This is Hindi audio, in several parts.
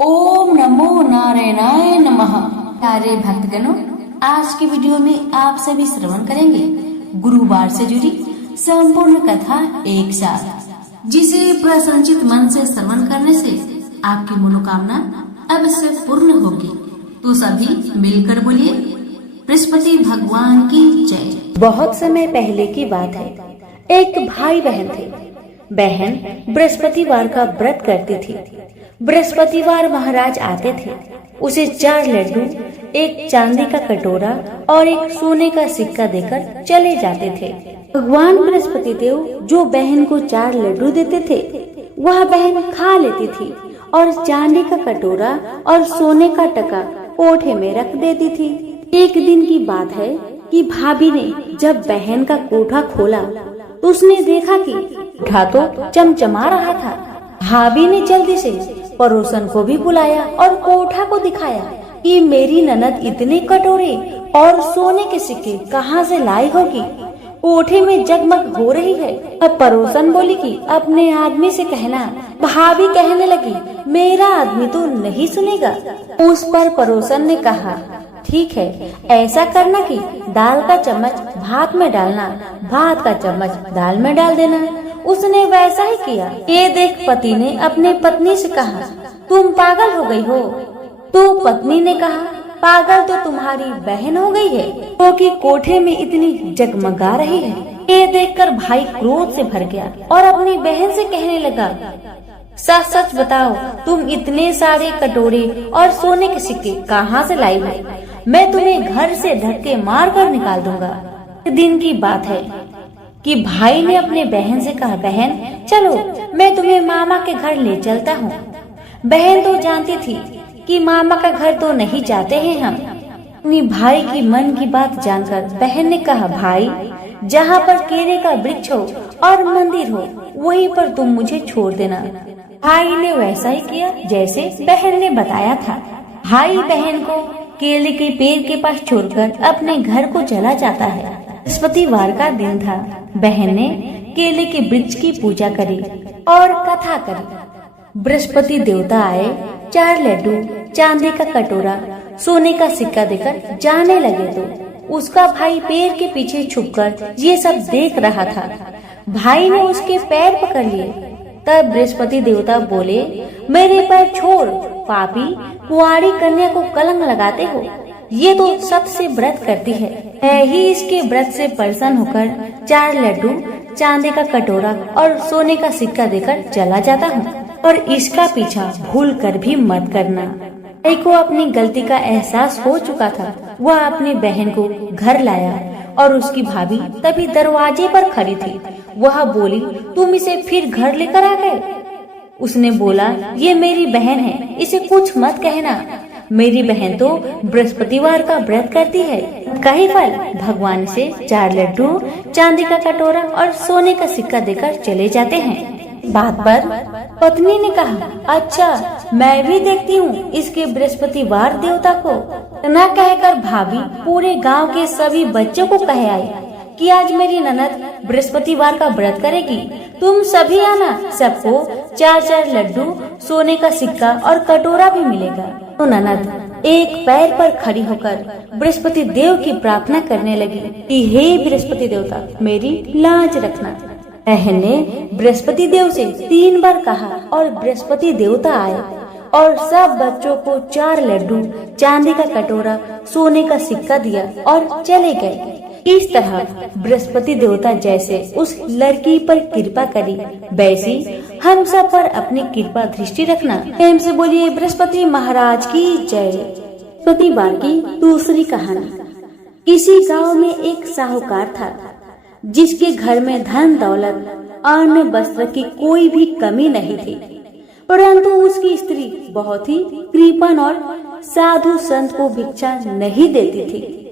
ओम नमो नारायणाय नमः। प्यारे भक्तगणों, आज की वीडियो में आप सभी श्रवण करेंगे गुरुवार से जुड़ी संपूर्ण कथा एक साथ, जिसे प्रसन्नचित मन से श्रवण करने से आपकी मनोकामना अवश्य पूर्ण होगी। तो सभी मिलकर बोलिए बृहस्पति भगवान की जय। बहुत समय पहले की बात है। एक भाई बहन थे। बहन बृहस्पतिवार का व्रत करती थी। बृहस्पतिवार महाराज आते थे। उसे 4 लड्डू, एक चांदी का कटोरा और एक सोने का सिक्का देकर चले जाते थे। भगवान बृहस्पति देव जो बहन को 4 लड्डू देते थे, वह बहन खा लेती थी और चांदी का कटोरा और सोने का टका कोठे में रख देती थी। एक दिन की बात है कि भाभी ने जब बहन का कोठा खोला तो उसने देखा कि कोठा तो चमचमा रहा था। भाभी ने जल्दी से पड़ोसन को भी बुलाया और कोठा को दिखाया कि मेरी ननद इतने कटोरे और सोने के सिक्के कहाँ से लाई होगी, कोठे में जगमग हो रही है। अब पड़ोसन बोली कि अपने आदमी से कहना। भाभी कहने लगी, मेरा आदमी तो नहीं सुनेगा। उस पर पड़ोसन ने कहा, ठीक है, ऐसा करना कि दाल का चम्मच भात में डालना, भात का चम्मच दाल में डाल देना। उसने वैसा ही किया। ये देख पति ने अपने पत्नी से कहा, तुम पागल हो गई हो। तो पत्नी ने कहा, पागल तो तुम्हारी बहन हो गई है, क्योंकि कोठे में इतनी जगमगा रही है। ये देखकर भाई क्रोध से भर गया और अपनी बहन से कहने लगा, सच सच बताओ, तुम इतने सारे कटोरे और सोने के सिक्के कहाँ से लाई हो? मैं तुम्हें घर से धक्के मार कर निकाल दूंगा। दिन की बात है कि भाई ने अपने बहन से कहा, बहन चलो मैं तुम्हें मामा के घर ले चलता हूँ। बहन तो जानती थी कि मामा का घर तो नहीं जाते हैं हम। अपनी भाई की मन की बात जानकर बहन ने कहा, भाई जहाँ पर केले का वृक्ष हो और मंदिर हो, वहीं पर तुम मुझे छोड़ देना। भाई ने वैसा ही किया जैसे बहन ने बताया था। भाई बहन को केले के पेड़ के पास छोड़कर अपने घर को चला जाता है। बृहस्पतिवार का दिन था। बहन ने केले के वृक्ष की पूजा करी और कथा करी। बृहस्पति देवता आए, 4 लड्डू, चांदी का कटोरा, सोने का सिक्का देकर जाने लगे तो उसका भाई पेड़ के पीछे छुपकर ये सब देख रहा था। भाई ने उसके पैर पकड़ लिए। तब बृहस्पति देवता बोले, मेरे पैर छोड़, पापी, कुंवारी कन्या को कलंक लगाते हो। ये तो सत से व्रत करती है। मैं ही इसके व्रत से प्रसन्न होकर 4 लड्डू, चांदी का कटोरा और सोने का सिक्का देकर चला जाता हूँ, और इसका पीछा भूल कर भी मत करना। भाई को अपनी गलती का एहसास हो चुका था। वह अपनी बहन को घर लाया और उसकी भाभी तभी दरवाजे पर खड़ी थी। वह बोली, तुम इसे फिर घर लेकर आ गए? उसने बोला, ये मेरी बहन है, इसे कुछ मत कहना। मेरी बहन तो बृहस्पतिवार का व्रत करती है। कहीं फल भगवान से 4 लड्डू, चांदी का कटोरा और सोने का सिक्का देकर चले जाते हैं। बात पर पत्नी ने कहा, अच्छा मैं भी देखती हूँ इसके बृहस्पतिवार देवता को। न कहकर भाभी पूरे गांव के सभी बच्चों को कह आई कि आज मेरी ननद बृहस्पतिवार का व्रत करेगी, तुम सभी आना। सबको 4-4 लड्डू, सोने का सिक्का और कटोरा भी मिलेगा। तो ननद एक पैर पर खड़ी होकर बृहस्पति देव की प्रार्थना करने लगी कि हे बृहस्पति देवता, मेरी लाज रखना। बहन ने बृहस्पति देव से 3 बार कहा और बृहस्पति देवता आए और सब बच्चों को 4 लड्डू, चांदी का कटोरा, सोने का सिक्का दिया और चले गए। इस तरह बृहस्पति देवता जैसे उस लड़की पर कृपा करी, वैसी हम सब पर अपनी कृपा दृष्टि रखना। प्रेम से बोलिए बृहस्पति महाराज की जय। बृहस्पतिवार की दूसरी कहानी। किसी गांव में एक साहूकार था, जिसके घर में धन दौलत, अन्न वस्त्र की कोई भी कमी नहीं थी, परंतु उसकी स्त्री बहुत ही कृपण और साधु संत को भिक्षा नहीं देती थी।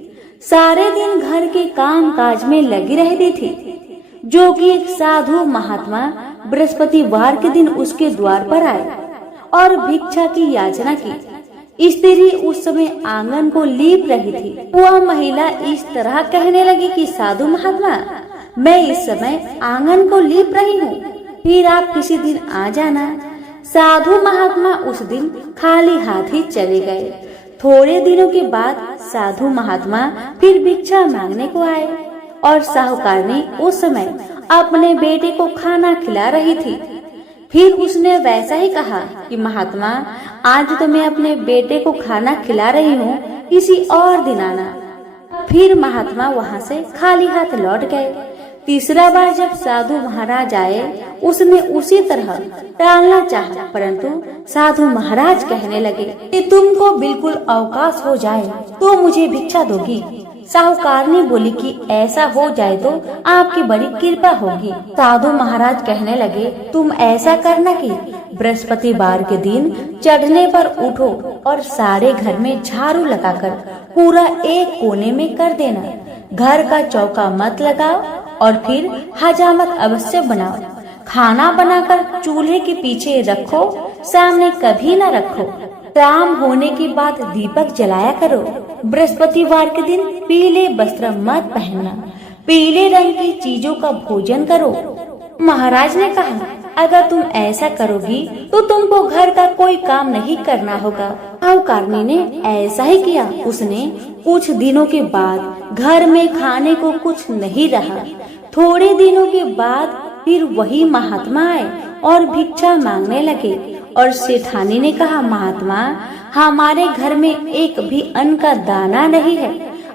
सारे दिन घर के काम काज में लगी रहती थी। जो कि एक साधु महात्मा बृहस्पतिवार के दिन उसके द्वार पर आए और भिक्षा की याचना की। स्त्री उस समय आंगन को लीप रही थी। वह महिला इस तरह कहने लगी कि साधु महात्मा, मैं इस समय आंगन को लीप रही हूँ, फिर आप किसी दिन आ जाना। साधु महात्मा उस दिन खाली हाथ ही चले गए। थोड़े दिनों के बाद साधु महात्मा फिर भिक्षा मांगने को आए और साहूकारनी उस समय अपने बेटे को खाना खिला रही थी। फिर उसने वैसा ही कहा कि महात्मा, आज तो मैं अपने बेटे को खाना खिला रही हूँ, किसी और दिन आना। फिर महात्मा वहाँ से खाली हाथ लौट गए। तीसरा बार जब साधु महाराज आए, उसने उसी तरह टालना चाहा, परंतु साधु महाराज कहने लगे कि तुमको बिल्कुल अवकाश हो जाए तो मुझे भिक्षा दोगी। साहूकारनी बोली कि ऐसा हो जाए तो आपकी बड़ी कृपा होगी। साधु महाराज कहने लगे, तुम ऐसा करना कि बृहस्पतिवार के दिन चढ़ने पर उठो और सारे घर में झाड़ू लगाकर पूरा एक कोने में कर देना। घर का चौका मत लगाओ और फिर हजामत अवश्य बनाओ। खाना बनाकर चूल्हे के पीछे रखो, सामने कभी न रखो। शाम होने के बाद दीपक जलाया करो। बृहस्पतिवार के दिन पीले वस्त्र मत पहनना। पीले रंग की चीजों का भोजन करो। महाराज ने कहा, अगर तुम ऐसा करोगी तो तुमको घर का कोई काम नहीं करना होगा। साहूकारनी ने ऐसा ही किया। उसने कुछ दिनों के बाद घर में खाने को कुछ नहीं रहा। थोड़े दिनों के बाद फिर वही महात्मा आए और भिक्षा मांगने लगे और सेठानी ने कहा, महात्मा, हमारे घर में एक भी अन्न का दाना नहीं है,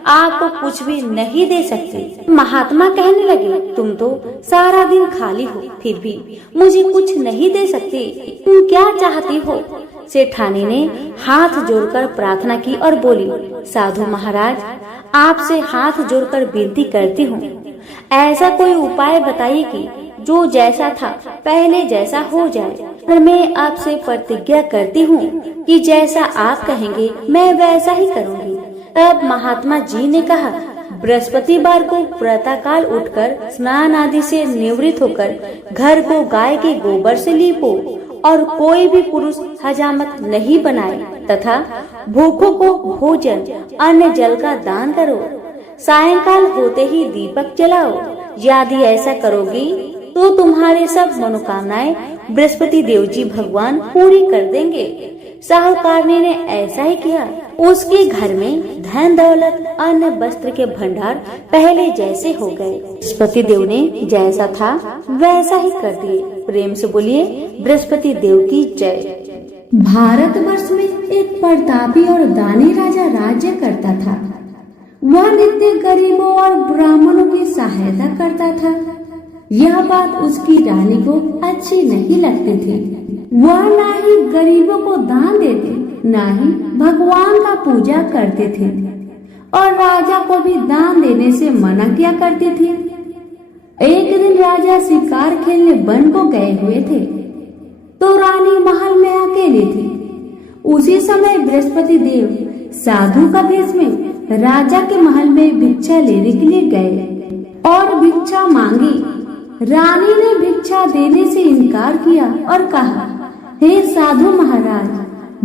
आपको कुछ भी नहीं दे सकते। महात्मा कहने लगे, तुम तो सारा दिन खाली हो, फिर भी मुझे कुछ नहीं दे सकते, तुम क्या चाहती हो? सेठानी ने हाथ जोड़कर प्रार्थना की और बोली, साधु महाराज, आपसे हाथ जोड़कर विनती करती हूँ, ऐसा कोई उपाय बताइए कि जो जैसा था पहले जैसा हो जाए। और मैं आपसे प्रतिज्ञा करती हूँ कि जैसा आप कहेंगे मैं वैसा ही करूँगी। तब महात्मा जी ने कहा, बृहस्पतिवार को प्रातःकाल उठकर स्नान आदि से निवृत्त होकर घर को गाय के गोबर से लीपो और कोई भी पुरुष हजामत नहीं बनाए तथा भूखों को भोजन अन्न जल का दान करो। सायंकाल होते ही दीपक जलाओ। यदि ऐसा करोगी तो तुम्हारे सब मनोकामनाएं बृहस्पति देव जी भगवान पूरी कर देंगे। साहूकारनी ने ऐसा ही किया। उसके घर में धन दौलत अन्न वस्त्र के भंडार पहले जैसे हो गए। बृहस्पति देव ने जैसा था वैसा ही कर दिए। प्रेम से बोलिए बृहस्पति देव की जय। भारतवर्ष में एक प्रतापी और दानी राजा राज्य करता था। वह नित्य गरीबों और ब्राह्मणों की सहायता करता था। यह बात उसकी रानी को अच्छी नहीं लगती थी। वह ना ही गरीबों को दान देते, ना ही भगवान का पूजा करते थे और राजा को भी दान देने से मना किया करते थे। एक दिन राजा शिकार खेलने वन को गए हुए थे तो रानी महल में अकेली थी। उसी समय बृहस्पति देव साधु का भेष में राजा के महल में भिक्षा लेने के लिए गए और भिक्षा मांगी। रानी ने भिक्षा देने से इनकार किया और कहा, हे साधु महाराज,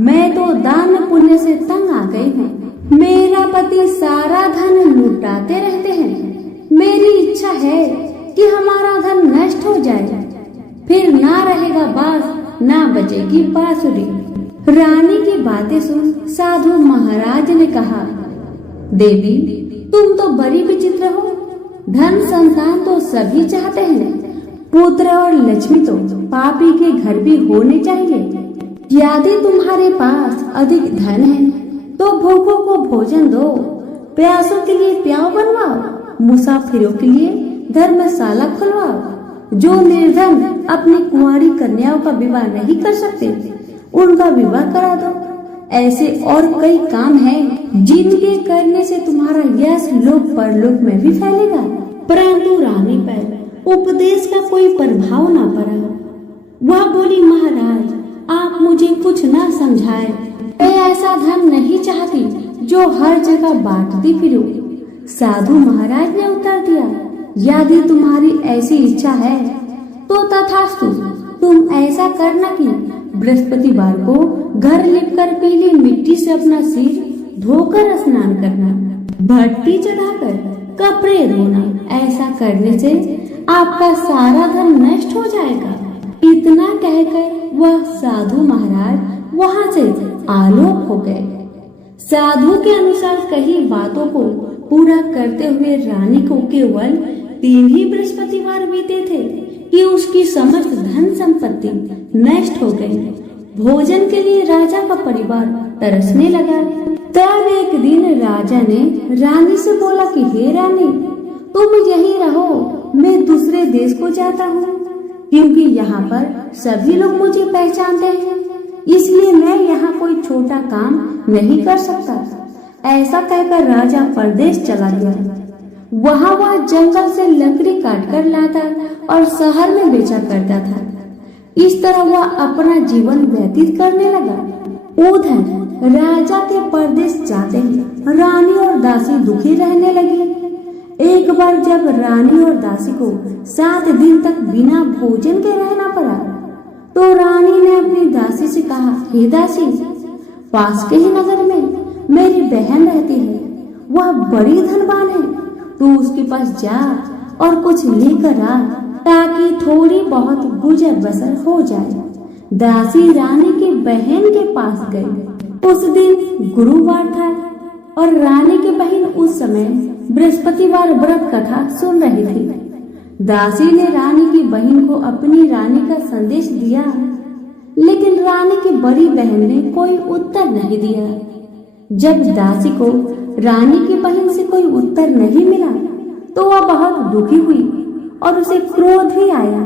मैं तो दान पुण्य से तंग आ गई हूँ। मेरा पति सारा धन लुटाते रहते हैं। मेरी इच्छा है कि हमारा धन नष्ट हो जाए, फिर ना रहेगा बांस, ना बजेगी बांसुरी। रानी की बातें सुन साधु महाराज ने कहा, देवी, तुम तो बड़ी विचित्र हो। धन संतान तो सभी चाहते हैं, पुत्र और लक्ष्मी तो पापी के घर भी होने चाहिए। यदि तुम्हारे पास अधिक धन है तो भूखों को भोजन दो, प्यासों के लिए प्याऊ बनवाओ, मुसाफिरों के लिए धर्मशाला खुलवाओ। जो निर्धन अपनी कुंवारी कन्याओं का विवाह नहीं कर सकते, उनका विवाह करा दो। ऐसे और कई काम हैं जिनके करने से तुम्हारा यश लोक परलोक में भी फैलेगा। परंतु रानी पर उपदेश का कोई प्रभाव न पड़ा। वह बोली, महाराज, आप मुझे कुछ न समझाए। मैं ऐसा धन नहीं चाहती जो हर जगह बांटती फिरूं। साधु महाराज ने उत्तर दिया, यदि तुम्हारी ऐसी इच्छा है तो तथास्तु। तुम ऐसा करना कि बृहस्पतिवार को घर लिपकर पीली मिट्टी से अपना सिर धोकर स्नान करना, भट्टी चढ़ाकर कपड़े धोना। ऐसा करने से आपका सारा धन नष्ट हो जाएगा। इतना कहकर वह साधु महाराज वहां से आलोक हो गए। साधु के अनुसार कही बातों को पूरा करते हुए रानी को केवल 3 ही बृहस्पतिवार बीते थे कि उसकी समस्त धन संपत्ति नष्ट हो गई। भोजन के लिए राजा का परिवार तरसने लगा। तब एक दिन राजा ने रानी से बोला कि हे रानी, तुम यहीं रहो, मैं दूसरे देश को जाता हूँ, क्योंकि यहाँ पर सभी लोग मुझे पहचानते हैं, इसलिए मैं यहाँ कोई छोटा काम नहीं कर सकता। ऐसा कहकर राजा परदेश चला गया। वहाँ वह जंगल से लकड़ी काट कर लाता और शहर में बेचा करता था। इस तरह वह अपना जीवन व्यतीत करने लगा। उधर राजा के परदेश जाते ही रानी और दासी दुखी रहने लगी। एक बार जब रानी और दासी को 7 दिन तक बिना भोजन के रहना पड़ा, तो रानी ने अपनी दासी से कहा, हे दासी, पास के ही नगर में मेरी बहन रहती है, वह बड़ी धनवान है, तू उसके पास जा और कुछ लेकर आ, ताकि थोड़ी बहुत गुजर बसर हो जाए। दासी रानी की बहन के पास गई। उस दिन गुरुवार था और रानी की बहन उस समय बृहस्पतिवार व्रत कथा सुन रही थी। दासी ने रानी की बहन को अपनी रानी का संदेश दिया, लेकिन रानी की बड़ी बहन ने कोई उत्तर नहीं दिया। जब दासी को रानी की बहन से कोई उत्तर नहीं मिला, तो वह बहुत दुखी हुई और उसे क्रोध भी आया।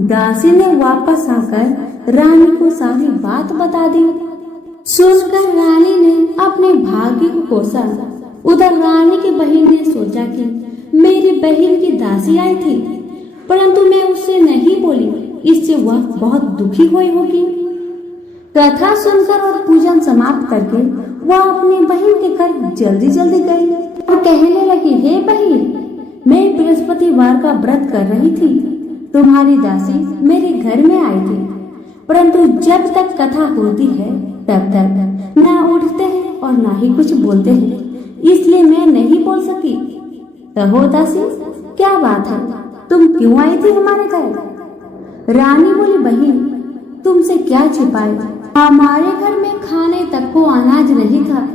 दासी ने वापस आकर रानी को सारी बात बता दी। सुनकर रानी ने अपने भाग्य को कोसा। उधर रानी की बहन ने सोचा कि मेरी बहन की दासी आई थी, परंतु मैं उससे नहीं बोली, इससे वह बहुत दुखी हुई होगी। कथा सुनकर और पूजन समाप्त करके वह अपनी बहन के घर जल्दी जल्दी गई और कहने लगी, हे बहन, मैं बृहस्पतिवार का व्रत कर रही थी, तुम्हारी दासी मेरे घर में आई थी, परंतु जब तक कथा होती है तब तक ना उठते हैं और ना ही कुछ बोलते हैं, इसलिए मैं नहीं बोल सकी। कहो दासी, क्या बात है, तुम क्यों आई थी हमारे घर? रानी बोली, बहन, तुमसे क्या छिपाए, हमारे घर में खाने तक को अनाज नहीं था।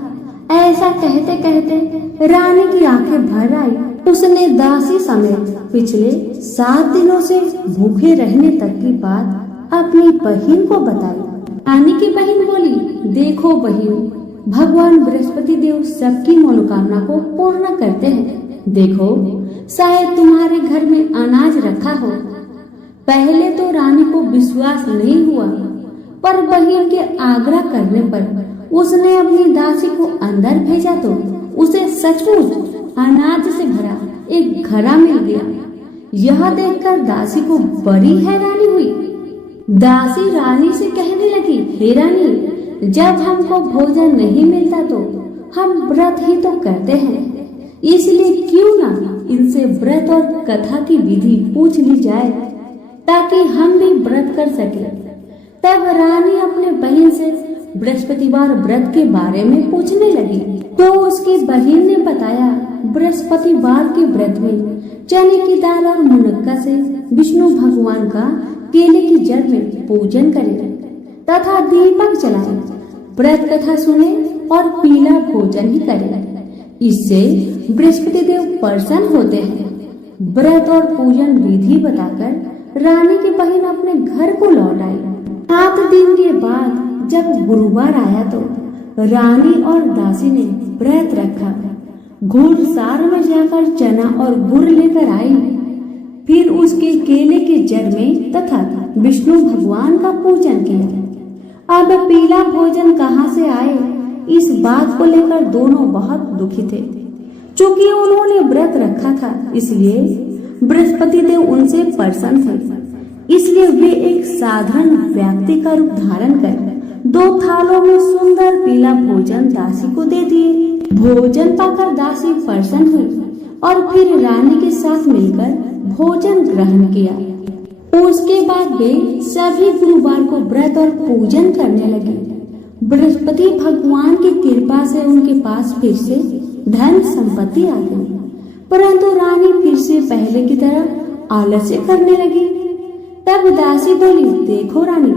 ऐसा कहते कहते रानी की आंखें भर आई। उसने दासी समेत पिछले 7 दिनों से भूखे रहने तक की बात अपनी बहन को बताई। रानी की बहन बोली, देखो बहन, भगवान बृहस्पति देव सबकी मनोकामना को पूर्ण करते हैं। देखो, शायद तुम्हारे घर में अनाज रखा हो। पहले तो रानी को विश्वास नहीं हुआ, पर बहन के आग्रह करने पर उसने अपनी दासी को अंदर भेजा तो उसे सचमुच अनाज से भरा एक घड़ा मिल गया। यह देखकर दासी को बड़ी हैरानी हुई। दासी रानी से कहने लगी, हे रानी, जब हमको भोजन नहीं मिलता तो हम व्रत ही तो करते हैं, इसलिए क्यों ना इनसे व्रत और कथा की विधि पूछ ली जाए, ताकि हम भी व्रत कर सके। तब रानी अपने बहन से बृहस्पतिवार व्रत के बारे में पूछने लगी, तो उसकी बहन ने बताया, बृहस्पतिवार के व्रत में चने की दाल और मुनक्का से विष्णु भगवान का केले की जड़ में पूजन करें तथा दीपक जलाएं, व्रत कथा सुने और पीला भोजन ही करें। इससे बृहस्पति देव प्रसन्न होते हैं। व्रत और पूजन विधि बताकर रानी की बहन अपने घर को लौट आई। 7 दिन के बाद जब गुरुवार आया तो रानी और दासी ने व्रत रखा। घुड़सार में जाकर चना और गुड़ लेकर आई, फिर उसके केले के जड़ में तथा विष्णु भगवान का पूजन किया। अब पीला भोजन कहाँ से आए, इस बात को लेकर दोनों बहुत दुखी थे। चूंकि उन्होंने व्रत रखा था, इसलिए बृहस्पति देव उनसे प्रसन्न थे। इसलिए वे एक साधारण व्यक्ति का रूप धारण कर 2 थालों में सुंदर पीला भोजन दासी को दे दिए। भोजन पाकर दासी प्रसन्न हुई और फिर रानी के साथ मिलकर भोजन ग्रहण किया। उसके बाद वे सभी गुरुवार को व्रत और पूजन करने लगे। बृहस्पति भगवान की कृपा से उनके पास फिर से धन संपत्ति आ गई, परंतु रानी फिर से पहले की तरह आलस्य करने लगी। तब दासी बोली, देखो रानी,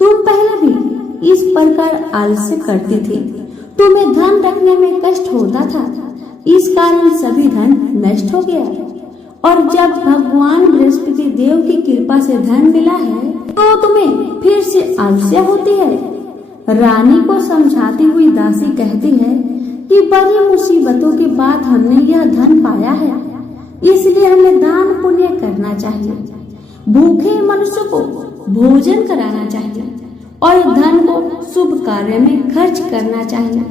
तुम पहले भी इस प्रकार आलस्य करती थी। तुम्हें धन रखने में कष्ट होता था, इस कारण सभी धन नष्ट हो गया। और जब भगवान बृहस्पति देव की कृपा से धन मिला है तो तुम्हें फिर से आलस्य होती है। रानी को समझाती हुई दासी कहती है कि बड़ी मुसीबतों के बाद हमने यह धन पाया है, इसलिए हमें दान पुण्य करना चाहिए, भूखे मनुष्य को भोजन कराना चाहिए और धन को शुभ कार्य में खर्च करना चाहिए,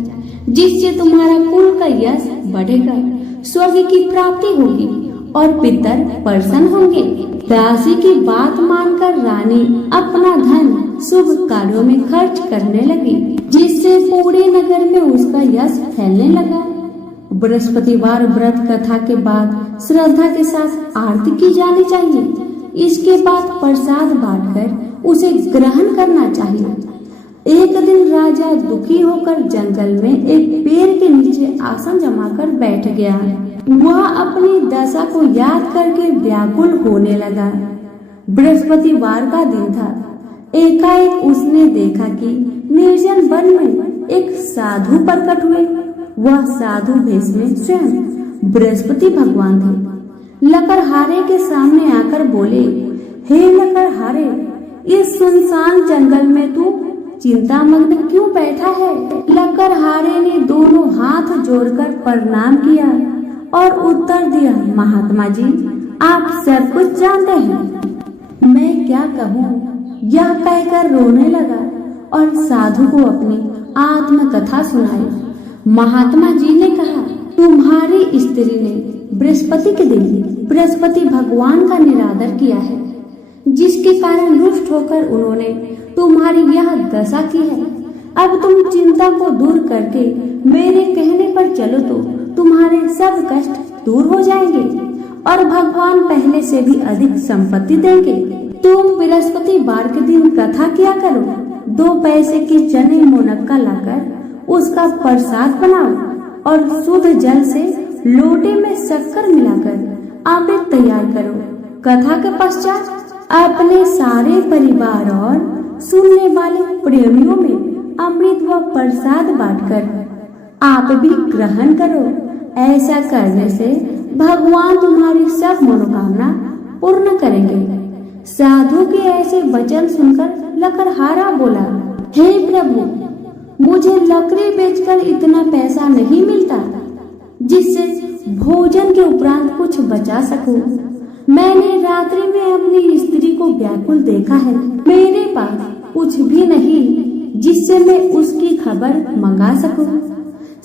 जिससे तुम्हारा कुल का यश बढ़ेगा, स्वर्ग की प्राप्ति होगी और पितर प्रसन्न होंगे। दासी की बात मानकर रानी अपना धन शुभ कार्यों में खर्च करने लगी, जिससे पूरे नगर में उसका यश फैलने लगा। बृहस्पतिवार व्रत कथा के बाद श्रद्धा के साथ आरती की जानी चाहिए। इसके बाद प्रसाद बांटकर उसे ग्रहण करना चाहिए। एक दिन राजा दुखी होकर जंगल में एक पेड़ के नीचे आसन जमाकर बैठ गया। वह अपनी दशा को याद करके व्याकुल होने लगा। बृहस्पतिवार का दिन था। एकाएक उसने देखा कि निर्जन वन में एक साधु प्रकट हुए। वह साधु भेष में स्वयं बृहस्पति भगवान थे। लकड़हारे के सामने आकर बोले, हे लकड़हारे, इस सुनसान जंगल में तू चिंता मग्न क्यों बैठा है? लकड़हारे ने दोनों हाथ जोड़कर प्रणाम किया और उत्तर दिया, महात्मा जी, आप सब कुछ जानते हैं, मैं क्या कहूँ। यह कहकर रोने लगा और साधु को अपनी आत्मकथा सुनाई। महात्मा जी ने कहा, तुम्हारी स्त्री ने बृहस्पति के दिन बृहस्पति भगवान का निरादर किया है, जिसके कारण रुष्ट होकर उन्होंने तुम्हारी यह दशा की है। अब तुम चिंता को दूर करके मेरे कहने पर चलो तो तुम्हारे सब कष्ट दूर हो जाएंगे और भगवान पहले से भी अधिक संपत्ति देंगे। तुम बृहस्पतिवार के दिन कथा किया करो। 2 पैसे के चने मुनक्का लाकर उसका प्रसाद बनाओ और शुद्ध जल से लोटे में शक्कर मिलाकर अमृत तैयार करो। कथा के पश्चात अपने सारे परिवार और सुनने वाले प्रेमियों में अमृत व प्रसाद बांटकर आप भी ग्रहण करो। ऐसा करने से भगवान तुम्हारी सब मनोकामना पूर्ण करेंगे। साधु के ऐसे वचन सुनकर लकड़हारा बोला, हे प्रभु, मुझे लकड़ी बेचकर इतना पैसा नहीं मिलता जिससे भोजन के उपरांत कुछ बचा सकूं। मैंने रात्रि में अपनी स्त्री को व्याकुल देखा है। मेरे पास कुछ भी नहीं जिससे मैं उसकी खबर मंगा सकूं।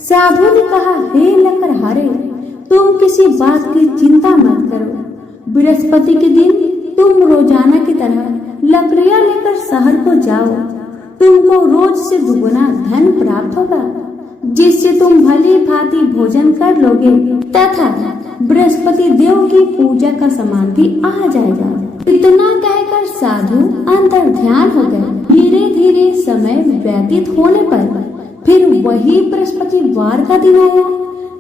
साधु ने कहा, हे लकड़हारे, तुम किसी बात की चिंता मत करो। बृहस्पति के दिन तुम रोजाना की तरह लकड़ियां लेकर शहर को जाओ। तुमको रोज से दुगुना धन प्राप्त होगा, जिससे तुम भली भांति भोजन कर लोगे तथा बृहस्पति देव की पूजा का सामान भी आ जाएगा। इतना कहकर साधु अंतर ध्यान हो गए। धीरे धीरे समय व्यतीत होने पर फिर वही बृहस्पतिवार का दिन आया।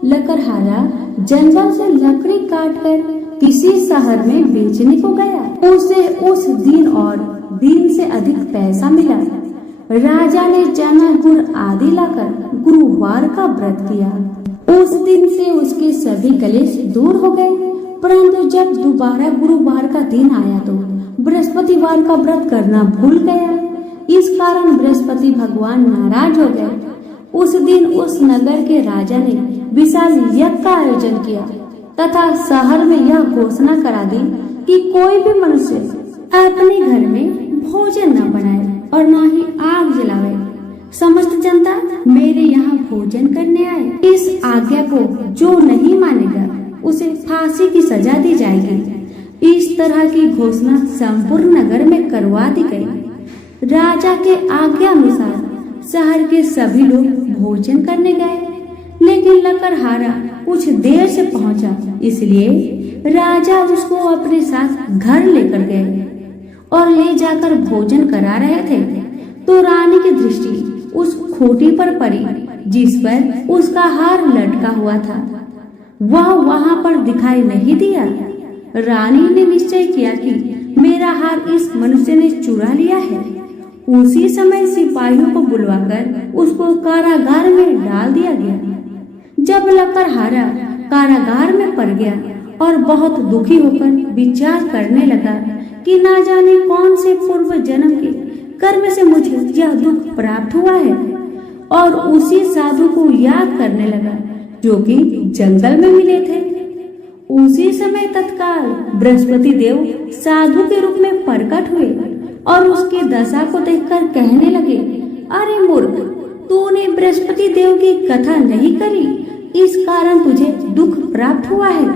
लकड़हारा जंगल से लकड़ी काटकर किसी शहर में बेचने को गया। उसे उस दिन और दिन से अधिक पैसा मिला। राजा ने चना गुड़ आदि लाकर गुरुवार का व्रत किया। उस दिन से उसके सभी कलेश दूर हो गए। परंतु जब दोबारा गुरुवार का दिन आया तो बृहस्पतिवार का व्रत करना भूल गया। इस कारण बृहस्पति भगवान नाराज हो गए। उस दिन उस नगर के राजा ने विशाल यज्ञ का आयोजन किया तथा शहर में यह घोषणा करा दी कि कोई भी मनुष्य अपने घर में भोजन न बनाए और न ही आग जलावे। समस्त जनता मेरे यहाँ भोजन करने आए। इस आज्ञा को जो नहीं मानेगा उसे फांसी की सजा दी जाएगी। इस तरह की घोषणा संपूर्ण नगर में करवा दी गई। राजा के आज्ञा अनुसार शहर के सभी लोग भोजन करने गए, लेकिन लकड़हारा कुछ देर से पहुंचा, इसलिए राजा उसको अपने साथ घर लेकर गए और ले जाकर भोजन करा रहे थे तो रानी की दृष्टि उस खोटी पर पड़ी जिस पर उसका हार लटका हुआ था। वह वहां पर दिखाई नहीं दिया। रानी ने निश्चय किया कि मेरा हार इस मनुष्य ने चुरा लिया है। उसी समय सिपाहियों को बुलवाकर उसको कारागार में डाल दिया गया। जब लकड़हारा कारागार में पड़ गया और बहुत दुखी होकर विचार करने लगा कि ना जाने कौन से पूर्व जन्म के कर्म से मुझे यह दुख प्राप्त हुआ है, और उसी साधु को याद करने लगा जो कि जंगल में मिले थे। उसी समय तत्काल बृहस्पति देव साधु के रूप में प्रकट हुए और उसकी दशा को देखकर कहने लगे, अरे मूर्ख, तूने बृहस्पति देव की कथा नहीं करी, इस कारण तुझे दुख प्राप्त हुआ है।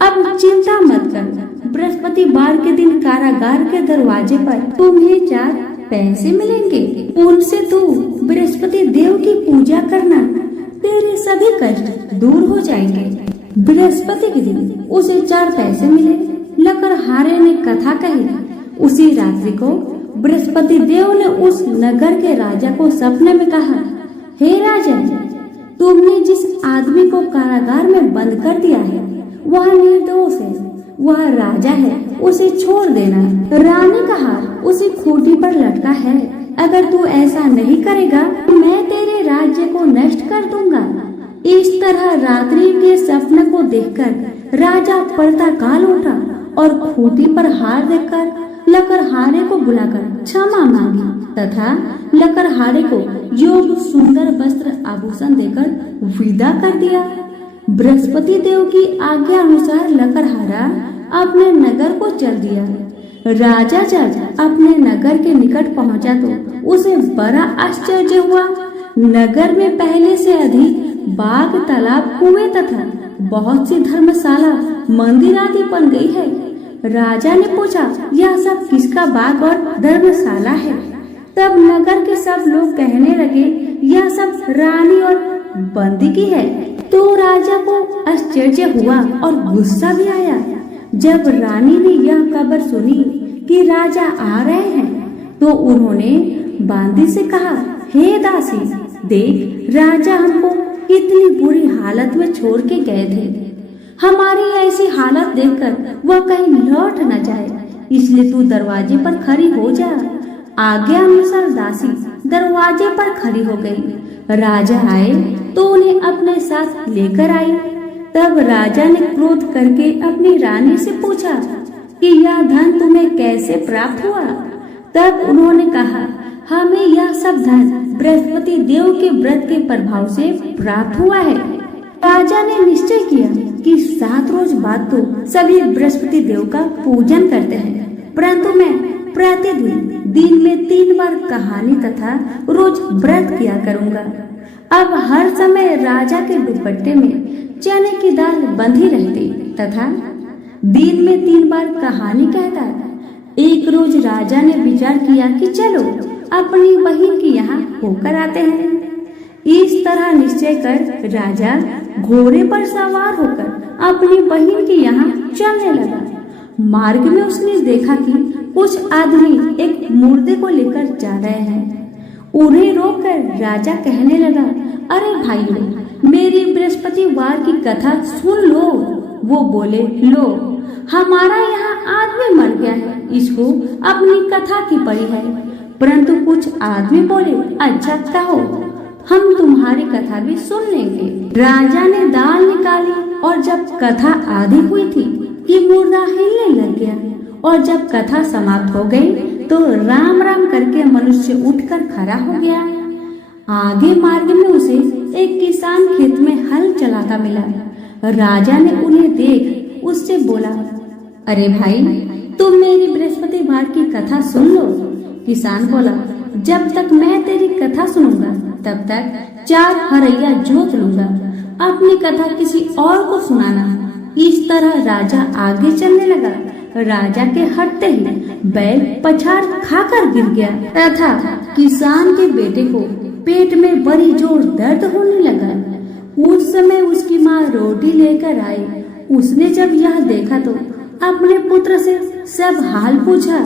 अब चिंता मत कर, बृहस्पतिवार के दिन कारागार के दरवाजे पर तुम्हें 4 पैसे मिलेंगे, उनसे तू बृहस्पति देव की पूजा करना, तेरे सभी कष्ट दूर हो जाएंगे। बृहस्पति के दिन उसे 4 पैसे मिले। लकड़हारे ने कथा कही। उसी रात्रि को बृहस्पति देव ने उस नगर के राजा को सपने में कहा, हे राजा, तुमने जिस आदमी को कारागार में बंद कर दिया है वह निर्दोष है, वह राजा है, उसे छोड़ देना। रानी का हार उसी खूंटी पर लटका है, अगर तू ऐसा नहीं करेगा तो मैं तेरे राज्य को नष्ट कर दूंगा। इस तरह रात्रि के सपने को देखकर राजा प्रातःकाल उठा और खूंटी पर हार देखकर लकड़हारे को बुलाकर क्षमा मांगी तथा लकड़हारे को योग सुंदर वस्त्र आभूषण देकर विदा कर दिया। बृहस्पति देव की आज्ञा अनुसार लकड़हारा अपने नगर को चल दिया। राजा जब अपने नगर के निकट पहुंचा तो उसे बड़ा आश्चर्य हुआ। नगर में पहले से अधिक बाग, तालाब, कुएं तथा बहुत सी धर्मशाला, मंदिर आदि बन गई है। राजा ने पूछा, यह सब किसका बाग और धर्मशाला है? तब नगर के सब लोग कहने लगे, यह सब रानी और बंदी की है। तो राजा को आश्चर्य हुआ और गुस्सा भी आया। जब रानी ने यह खबर सुनी कि राजा आ रहे हैं तो उन्होंने बांदी से कहा, हे दासी, देख, राजा हमको कितनी बुरी हालत में छोड़ के गए थे। हमारी ऐसी हालत देखकर वह कहीं लौट न जाए, इसलिए तू दरवाजे पर खड़ी हो जा। आज्ञा अनुसार दासी दरवाजे पर खड़ी हो गई। राजा आए तो उन्हें अपने साथ लेकर आई। तब राजा ने क्रोध करके अपनी रानी से पूछा कि यह धन तुम्हें कैसे प्राप्त हुआ? तब उन्होंने कहा, हमें यह सब धन बृहस्पति देव के व्रत के प्रभाव से प्राप्त हुआ है। राजा ने निश्चय किया कि 7 रोज बाद तो सभी बृहस्पति देव का पूजन करते हैं, परंतु मैं प्रतिदिन दिन में 3 बार कहानी तथा रोज व्रत किया करूंगा। अब हर समय राजा के दुपट्टे में चने की दाल बंधी रहती तथा दिन में 3 बार कहानी कहता। एक रोज राजा ने विचार किया कि चलो अपनी बहन के यहाँ होकर आते हैं। इस तरह निश्चय कर राजा घोड़े पर सवार होकर अपनी बहन के यहाँ चलने लगा। मार्ग में उसने देखा कि कुछ आदमी एक मुर्दे को लेकर जा रहे हैं। उन्हें रोककर राजा कहने लगा, अरे भाइयों, मेरी बृहस्पतिवार की कथा सुन लो। वो बोले, लो, हमारा यहाँ आदमी मर गया है, इसको अपनी कथा की पड़ी है। परंतु कुछ आदमी बोले, अच्छा कहो, हम तुम्हारी कथा भी सुन लेंगे। राजा ने दाल निकाली और जब कथा आधी हुई थी कि मुर्दा हिलने लग गया, और जब कथा समाप्त हो गई तो राम राम करके मनुष्य उठकर खड़ा हो गया। आगे मार्ग में उसे एक किसान खेत में हल चलाता मिला। राजा ने उन्हें देख उससे बोला, अरे भाई, तुम मेरी बृहस्पतिवार की कथा सुन लो। किसान बोला, जब तक मैं तेरी कथा सुनूंगा तब तक 4 हरैया जोत लूंगा, अपनी कथा किसी और को सुनाना। इस तरह राजा आगे चलने लगा। राजा के हटते ही बैल पछाड़ खाकर गिर गया तथा किसान के बेटे को पेट में बड़ी जोर दर्द होने लगा। उस समय उसकी माँ रोटी लेकर आई। उसने जब यह देखा तो अपने पुत्र से सब हाल पूछा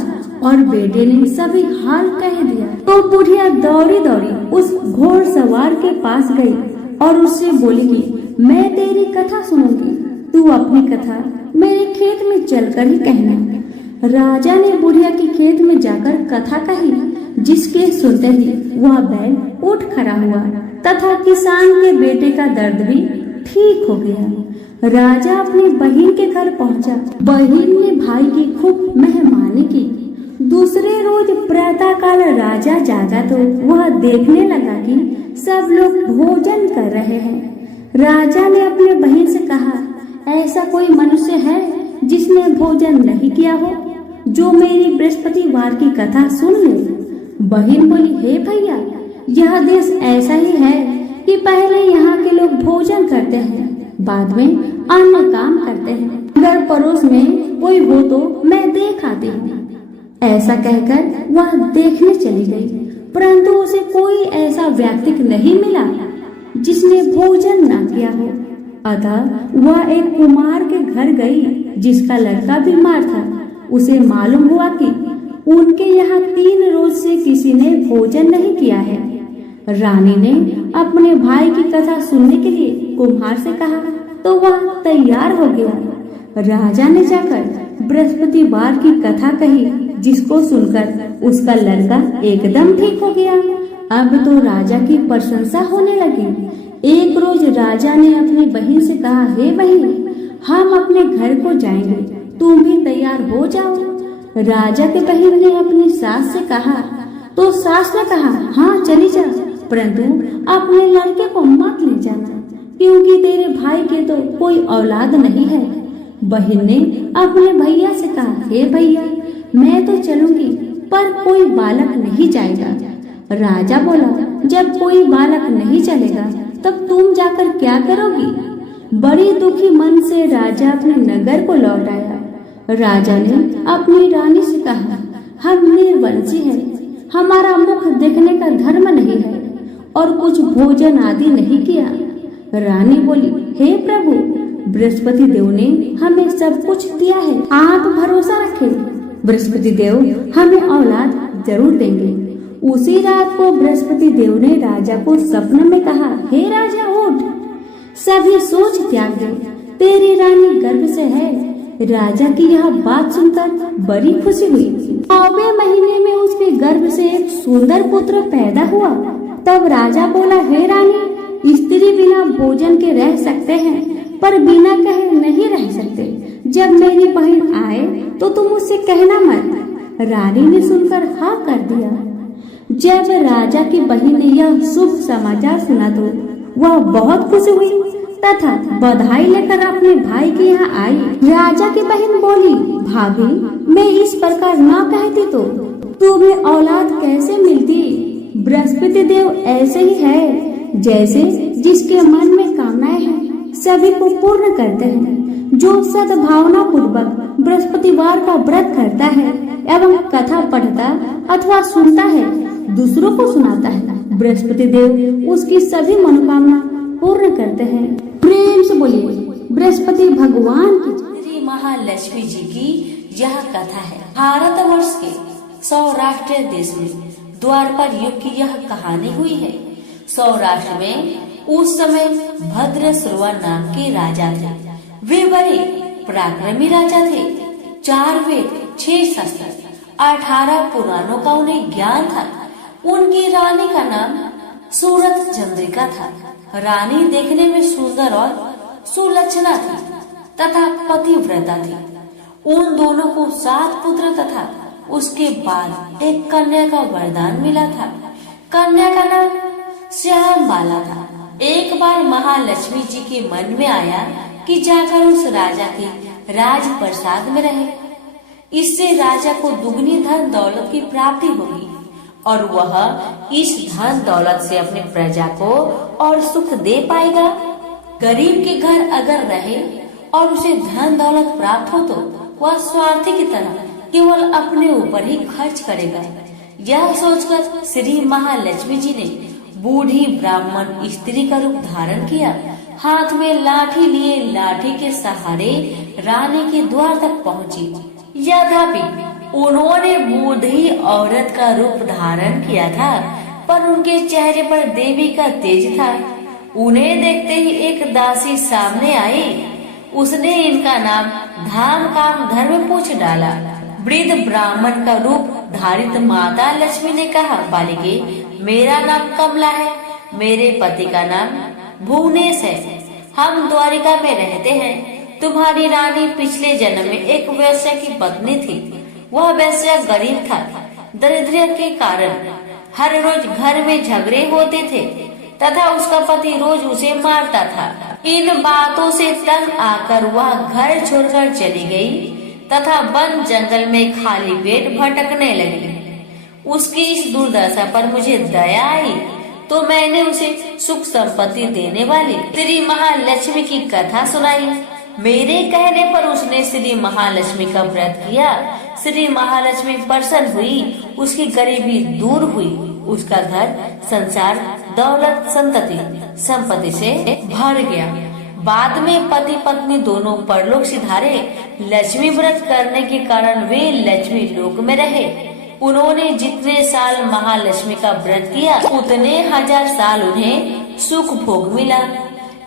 और बेटे ने सभी हाल कह दिया। तो बुढ़िया दौड़ी दौड़ी उस घोड़सवार के पास गई और उससे बोली कि मैं तेरी कथा सुनूंगी, तू अपनी कथा मेरे खेत में चलकर ही कहना। राजा ने बुढ़िया के खेत में जाकर कथा कही, जिसके सुनते ही वह बैल उठ खड़ा हुआ तथा किसान के बेटे का दर्द भी ठीक हो गया। राजा अपनी बहन के घर पहुंचा। बहन ने भाई की खूब मेहमानी की। दूसरे रोज प्रातःकाल राजा जागा तो वह देखने लगा कि सब लोग भोजन कर रहे हैं। राजा ने अपने बहन से कहा, ऐसा कोई मनुष्य है जिसने भोजन नहीं किया हो, जो मेरी बृहस्पतिवार की कथा सुन ले। बहन बोली, हे भैया, यह देश ऐसा ही है कि पहले यहाँ के लोग भोजन करते हैं, बाद में अन्य काम करते हैं। अगर पड़ोस में कोई हो तो मैं देख आती हूँ। ऐसा कहकर वह देखने चली गई, परंतु उसे कोई ऐसा व्यक्ति नहीं मिला जिसने भोजन न किया हो। अतः वह एक कुमार के घर गई, जिसका लड़का बीमार था। उसे मालूम हुआ कि उनके यहाँ 3 रोज से किसी ने भोजन नहीं किया है। रानी ने अपने भाई की कथा सुनने के लिए कुम्हार से कहा तो वह तैयार हो गया। राजा ने जाकर बृहस्पतिवार की कथा कही, जिसको सुनकर उसका लड़का एकदम ठीक हो गया। अब तो राजा की प्रशंसा होने लगी। एक रोज राजा ने अपनी बहन से कहा, हे बहन, हम अपने घर को जाएंगे, तुम भी तैयार हो जाओ। राजा के बहन ने अपनी सास से कहा तो सास ने कहा, हाँ चली जा, परंतु अपने लड़के को मत ले जाना, क्योंकि तेरे भाई के तो कोई औलाद नहीं है। बहन ने अपने भैया से कहा, हे भैया, मैं तो चलूंगी, पर कोई बालक नहीं जाएगा। राजा बोला, जब कोई बालक नहीं चलेगा तब तुम जाकर क्या करोगी? बड़ी दुखी मन से राजा अपने नगर को लौट आया। राजा ने अपनी रानी से कहा, हम निर्वंशी हैं, हमारा मुख देखने का धर्म नहीं है और कुछ भोजन आदि नहीं किया। रानी बोली, हे प्रभु, बृहस्पति देव ने हमें सब कुछ दिया है, आप भरोसा रखें, बृहस्पति देव हमें औलाद जरूर देंगे। उसी रात को बृहस्पति देव ने राजा को सपने में कहा, हे राजा उठ, सभी सोच त्याग दे, तेरी रानी गर्भ से है। राजा की यह बात सुनकर बड़ी खुशी हुई। 9वें महीने में उसके गर्भ से एक सुंदर पुत्र पैदा हुआ। तब राजा बोला, हे रानी, स्त्री बिना भोजन के रह सकते हैं, पर बिना कहे नहीं रह सकते। जब मेरी बहन आए तो तुम उससे कहना मत। रानी ने सुनकर हाँ कर दिया। जब राजा की बहन ने यह शुभ समाचार सुना तो वह बहुत खुश हुई तथा बधाई लेकर अपने भाई के यहाँ आई। राजा की बहन बोली, भाभी, मैं इस प्रकार न कहती तो तुम्हें औलाद कैसे मिलती? बृहस्पति देव ऐसे ही है, जैसे जिसके मन में कामनाएं हैं सभी को पूर्ण करते हैं। जो सद्भावना पूर्वक बृहस्पतिवार का व्रत करता है एवं कथा पढ़ता अथवा सुनता है, दूसरों को सुनाता है, बृहस्पति देव उसकी सभी मनोकामना पूर्ण करते हैं। प्रेम से बोलिए बृहस्पति भगवान की। श्री महालक्ष्मी जी की यह कथा है। भारतवर्ष के सौराष्ट्र देश में द्वापर युग की यह कहानी हुई है। सौराष्ट्र में उस समय भद्रश्रवा नाम के राजा थे। वे बड़े पराक्रमी राजा थे। 4 वेद, 6 शास्त्र, 18 पुराणों का उन्हें ज्ञान था। उनकी रानी का नाम सूरत चंद्रिका था। रानी देखने में सुंदर और सुलक्षणा थी तथा पतिव्रता थी। उन दोनों को 7 पुत्र तथा उसके बाद एक कन्या का वरदान मिला था। कन्या का नाम श्यामबाला था। एक बार महालक्ष्मी जी के मन में आया कि जाकर उस राजा के राजप्रसाद में रहे। इससे राजा को दुगनी धन दौलत की प्राप्ति होगी और वह इस धन दौलत से अपने प्रजा को और सुख दे पाएगा। गरीब के घर अगर रहे और उसे धन दौलत प्राप्त हो तो वह स्वार्थी की तरह केवल अपने ऊपर ही खर्च करेगा। यह सोचकर श्री महालक्ष्मी जी ने बूढ़ी ब्राह्मण स्त्री का रूप धारण किया। हाथ में लाठी लिए लाठी के सहारे रानी के द्वार तक पहुंची। यद्यपि उन्होंने बूढ़ी औरत का रूप धारण किया था, पर उनके चेहरे पर देवी का तेज था। उन्हें देखते ही एक दासी सामने आई। उसने इनका नाम धाम काम धर्म पूछ डाला। वृद्ध ब्राह्मण का रूप धारित माता लक्ष्मी ने कहा, बालिके, मेरा नाम कमला है, मेरे पति का नाम भुवनेश है, हम द्वारिका में रहते हैं। तुम्हारी रानी पिछले जन्म में एक वैश्य की पत्नी थी। वह वैश्य गरीब था। दरिद्र के कारण हर रोज घर में झगड़े होते थे तथा उसका पति रोज उसे मारता था। इन बातों से तंग आकर वह घर छोड़कर चली गई तथा वन जंगल में खाली पेट भटकने लगी। उसकी इस दुर्दशा पर मुझे दया आई तो मैंने उसे सुख संपत्ति देने वाली श्री महालक्ष्मी की कथा सुनाई। मेरे कहने पर उसने श्री महालक्ष्मी का व्रत किया। श्री महालक्ष्मी प्रसन्न हुई, उसकी गरीबी दूर हुई, उसका घर संसार दौलत संपत्ति से भर गया। बाद में पति पत्नी दोनों परलोक सिधारे। लक्ष्मी व्रत करने के कारण वे लक्ष्मी लोक में रहे। उन्होंने जितने साल महालक्ष्मी का व्रत किया उतने 1000 साल उन्हें सुख भोग मिला।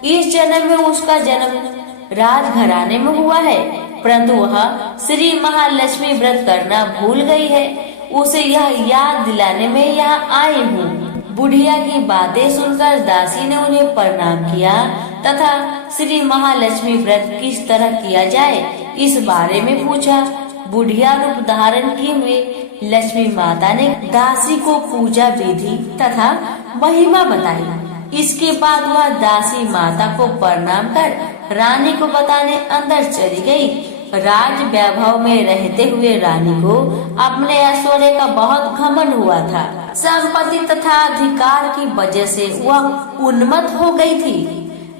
इस जन्म में उसका जन्म राजघराने में हुआ है, परंतु वह श्री महालक्ष्मी व्रत करना भूल गई है। उसे यह याद दिलाने में यहाँ आई हूँ। बुढ़िया की बातें सुनकर दासी ने उन्हें प्रणाम किया तथा श्री महालक्ष्मी व्रत किस तरह किया जाए इस बारे में पूछा। बुढ़िया रूप धारण किए हुए लक्ष्मी माता ने दासी को पूजा विधि तथा महिमा बताई। इसके बाद वह दासी माता को प्रणाम कर रानी को बताने अंदर चली गई। राज वैभव में रहते हुए रानी को अपने ऐश्वर्य का बहुत घमंड हुआ था। संपत्ति तथा अधिकार की वजह से वह उन्मत्त हो गई थी।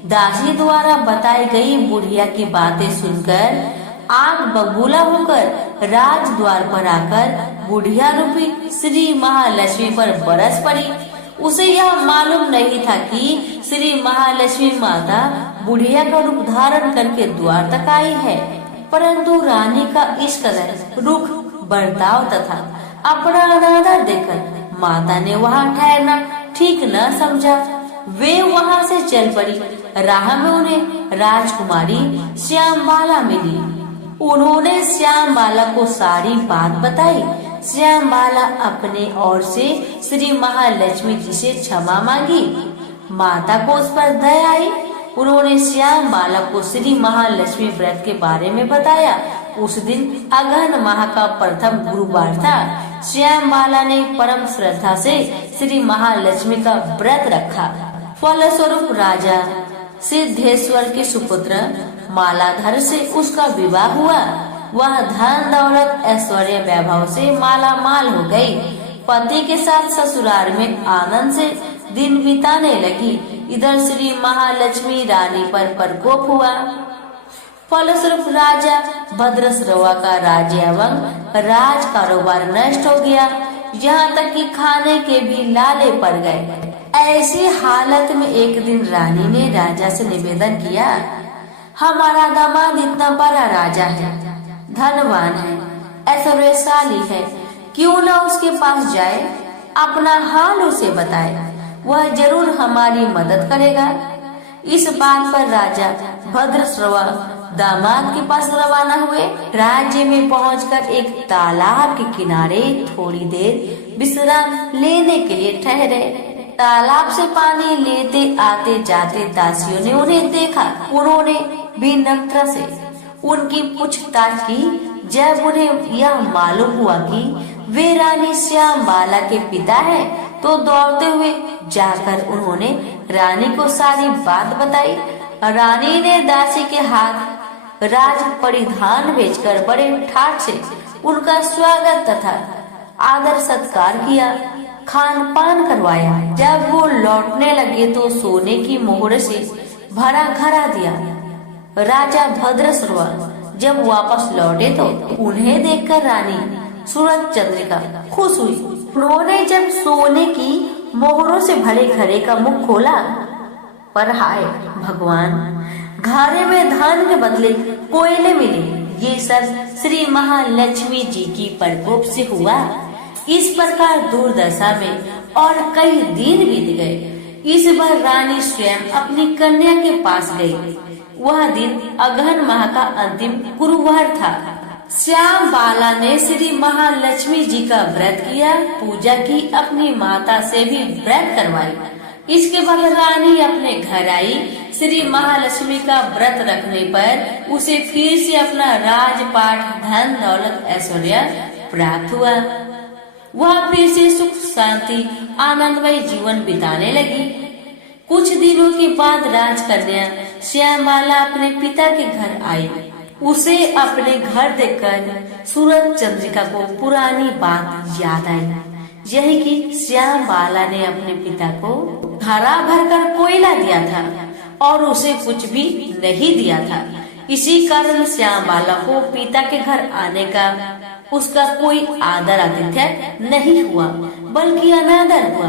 दासी द्वारा बताई गई बुढ़िया की बातें सुनकर आग बबूला होकर राज द्वार पर आकर बुढ़िया रूपी श्री महालक्ष्मी पर बरस पड़ी। उसे यह मालूम नहीं था कि श्री महालक्ष्मी माता बुढ़िया का रूप धारण करके द्वार तक आई है, परंतु रानी का इस कदर रुख बर्ताव तथा अपना अनादर देखकर माता ने वहाँ ठहरना ठीक न समझा। वे वहाँ से चल पड़ी। राह में उन्हें राजकुमारी श्यामबाला मिली। उन्होंने श्यामबाला को सारी बात बताई। श्यामबाला अपने ओर से श्री महालक्ष्मी जी से क्षमा मांगी। माता को उस पर दया आई। उन्होंने श्यामबाला को श्री महालक्ष्मी व्रत के बारे में बताया। उस दिन अगहन माह का प्रथम गुरुवार था। श्यामबाला ने परम श्रद्धा से श्री महालक्ष्मी का व्रत रखा। फलस्वरूप राजा सिद्धेश्वर के सुपुत्र मालाधर से उसका विवाह हुआ। वह धन दौलत ऐश्वर्य वैभव से माला माल हो गई। पति के साथ ससुराल में आनंद से दिन बिताने लगी। इधर श्री महालक्ष्मी रानी पर प्रकोप हुआ। फलस्वरूप राजा भद्रश्रवा का राज्य एवं राज कारोबार नष्ट हो गया। यहाँ तक कि खाने के भी लाले पड़ गए। ऐसी हालत में एक दिन रानी ने राजा से निवेदन किया, हमारा दामाद इतना बड़ा राजा है, धनवान है, ऐश्वर्यशाली है, क्यों न उसके पास जाए, अपना हाल उसे बताए, वह जरूर हमारी मदद करेगा। इस बात पर राजा भद्रश्रवा दामाद के पास रवाना हुए। राज्य में पहुंचकर एक तालाब के किनारे थोड़ी देर विश्राम लेने के लिए ठहरे। तालाब से पानी लेते आते जाते दासियों ने उन्हें देखा। उन्होंने विनम्रता से उनकी पूछताछ की। जब उन्हें यह मालूम हुआ कि वे रानी श्यामबाला के पिता हैं, तो दौड़ते हुए जाकर उन्होंने रानी को सारी बात बताई। रानी ने दासी के हाथ राज परिधान भेजकर बड़े ठाट से उनका स्वागत तथा आदर सत्कार किया, खान पान करवाया। जब वो लौटने लगे तो सोने की मोहर से भरा घड़ा दिया। राजा भद्रश्रवा जब वापस लौटे तो उन्हें देखकर रानी सूरज चंद्रिका खुश हुई। उन्होंने जब सोने की मोहरों से भरे घड़े का मुख खोला, पर हाय भगवान, घड़े में धान के बदले कोयले मिले। ये सब श्री महालक्ष्मी जी की प्रकोप से हुआ। इस प्रकार दुर्दशा में और कई दिन बीत गए। इस बार रानी स्वयं अपनी कन्या के पास गई। वह दिन अगहन माह का अंतिम गुरुवार था। श्याम बाला ने श्री महालक्ष्मी जी का व्रत किया, पूजा की, अपनी माता से भी व्रत करवाई। इसके बाद रानी अपने घर आई। श्री महालक्ष्मी का व्रत रखने पर उसे फिर से अपना राजपाट, धन दौलत, ऐश्वर्य प्राप्त हुआ। वह फिर से सुख शांति आनंदमय जीवन बिताने लगी। कुछ दिनों के बाद राजकन्या श्यामबाला अपने पिता के घर आई। उसे अपने घर देखकर सूरज चंद्रिका को पुरानी बात याद आई, यही कि श्यामबाला ने अपने पिता को भरा भरकर कोयला दिया था और उसे कुछ भी नहीं दिया था। इसी कारण श्यामबाला को पिता के घर आने का उसका कोई आदर आतिथ्य नहीं हुआ, बल्कि अनादर हुआ।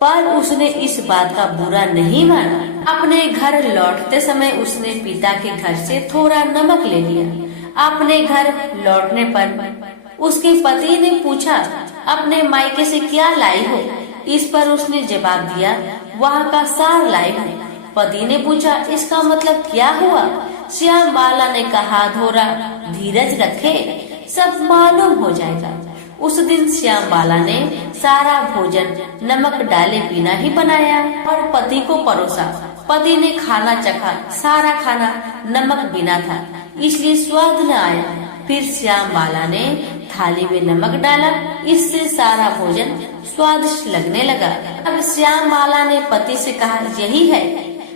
पर उसने इस बात का बुरा नहीं माना। अपने घर लौटते समय उसने पिता के घर से थोड़ा नमक ले लिया। अपने घर लौटने पर उसके पति ने पूछा, अपने मायके से क्या लाई हो? इस पर उसने जवाब दिया, वहाँ का सार लाई हूँ। पति ने पूछा, इसका मतलब क्या हुआ? श्यामबाला ने कहा, धोरा धीरज रखे, सब मालूम हो जाएगा। उस दिन श्यामबाला ने सारा भोजन नमक डाले बिना ही बनाया और पति को परोसा। पति ने खाना चखा, सारा खाना नमक बिना था, इसलिए स्वाद न आया। फिर श्यामबाला ने थाली में नमक डाला, इससे सारा भोजन स्वादिष्ट लगने लगा। अब श्यामबाला ने पति से कहा, यही है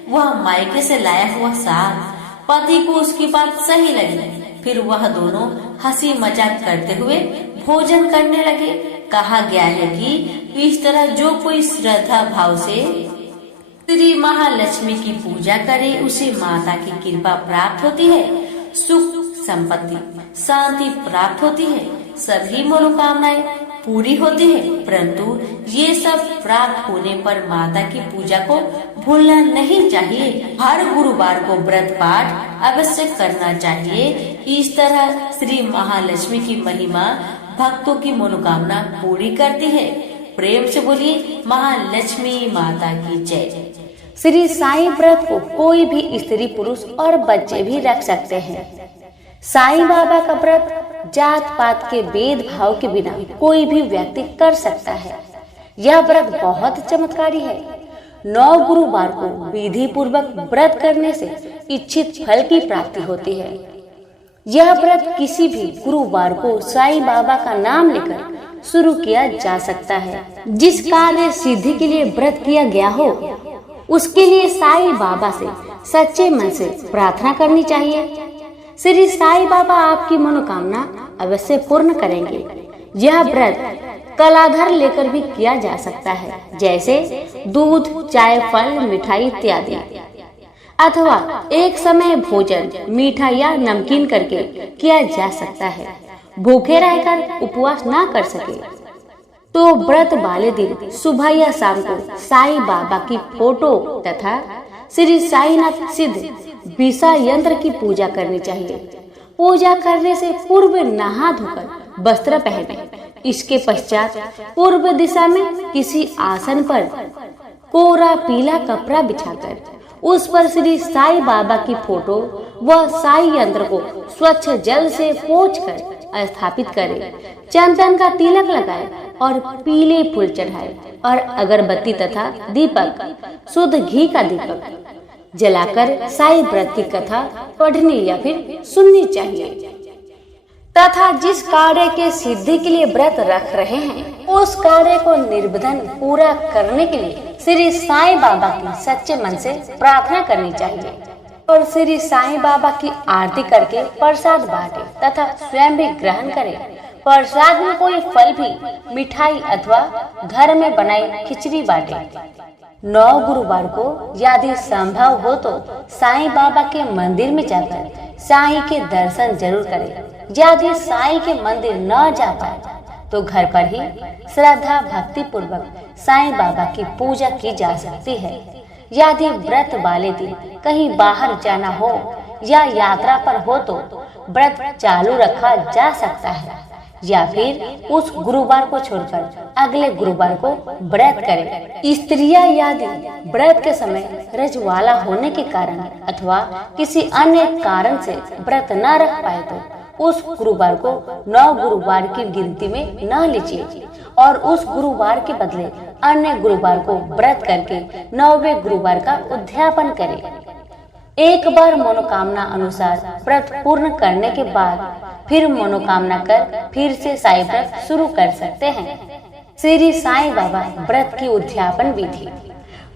वह मायके से लाया हुआ साग। पति को उसकी बात सही लगी। फिर वह दोनों हंसी मजाक करते हुए भोजन करने लगे। कहा गया है कि इस तरह जो कोई श्रद्धा भाव से श्री महालक्ष्मी की पूजा करे, उसे माता की कृपा प्राप्त होती है, सुख संपत्ति शांति प्राप्त होती है, सभी मनोकामनाएं पूरी होती है। परंतु ये सब प्राप्त होने पर माता की पूजा को भूलना नहीं चाहिए। हर गुरुवार को व्रत पाठ अवश्य करना चाहिए। इस तरह श्री महालक्ष्मी की महिमा भक्तों की मनोकामना पूरी करती है। प्रेम से बोलिए महालक्ष्मी माता की जय। श्री साईं व्रत को कोई भी स्त्री, पुरुष और बच्चे भी रख सकते हैं। साईं बाबा का व्रत जात पात के भेदभाव के बिना कोई भी व्यक्ति कर सकता है। यह व्रत बहुत चमत्कारी है। 9 गुरुवार को विधि पूर्वक व्रत करने से इच्छित फल की प्राप्ति होती है। यह व्रत किसी भी गुरुवार को साईं बाबा का नाम लेकर शुरू किया जा सकता है। जिस कार्य सिद्धि के लिए व्रत किया गया हो, उसके लिए साईं बाबा से सच्चे मन से प्रार्थना करनी चाहिए। श्री साईं बाबा आपकी मनोकामना अवश्य पूर्ण करेंगे। यह व्रत कलाधर लेकर भी किया जा सकता है, जैसे दूध, चाय, फल, मिठाई इत्यादि, अथवा एक समय भोजन मीठा या नमकीन करके किया जा सकता है। भूखे रहकर उपवास ना कर सके तो व्रत वाले दिन सुबह या शाम को साईं बाबा की फोटो तथा श्री साईनाथ सिद्ध विषा यंत्र की पूजा करनी चाहिए। पूजा करने से पूर्व नहा धोकर वस्त्र पहने। इसके पश्चात पूर्व दिशा में किसी आसन पर कोरा पीला कपड़ा बिछाकर उस पर श्री साईं बाबा की फोटो व साईं यंत्र को स्वच्छ जल से पोंछकर स्थापित करें। चंदन का तिलक लगाए और पीले फूल चढ़ाए और अगरबत्ती तथा दीपक, शुद्ध घी का दीपक जलाकर साईं व्रत की कथा पढ़नी या फिर सुननी चाहिए। तथा जिस कार्य के सिद्धि के लिए व्रत रख रहे हैं, उस कार्य को निर्विघ्न पूरा करने के लिए श्री साईं बाबा की सच्चे मन से प्रार्थना करनी चाहिए और श्री साईं बाबा की आरती करके प्रसाद बांटे तथा स्वयं भी ग्रहण करें। प्रसाद में कोई फल भी, मिठाई अथवा घर में बनाई खिचड़ी बांटे। 9 गुरुवार को यदि संभव हो तो साईं बाबा के मंदिर में जाकर साईं के दर्शन जरूर करें। यदि साईं के मंदिर न जा पाए तो घर पर ही श्रद्धा भक्ति पूर्वक साईं बाबा की पूजा की जा सकती है। यदि व्रत वाले दिन कहीं बाहर जाना हो या यात्रा पर हो तो व्रत चालू रखा जा सकता है या फिर उस गुरुवार को छोड़कर अगले गुरुवार को व्रत करें। स्त्रियां यदि व्रत के समय रजवाला होने के कारण अथवा किसी अन्य कारण से व्रत न रख पाए तो उस गुरुवार को 9 गुरुवार की गिनती में न लीजिए और उस गुरुवार के बदले अन्य गुरुवार को व्रत करके 9वें गुरुवार का उद्यापन करें। एक बार मनोकामना अनुसार व्रत पूर्ण करने के बाद फिर मनोकामना कर फिर से साईं व्रत शुरू कर सकते हैं। श्री साईं बाबा व्रत की उद्यापन विधि।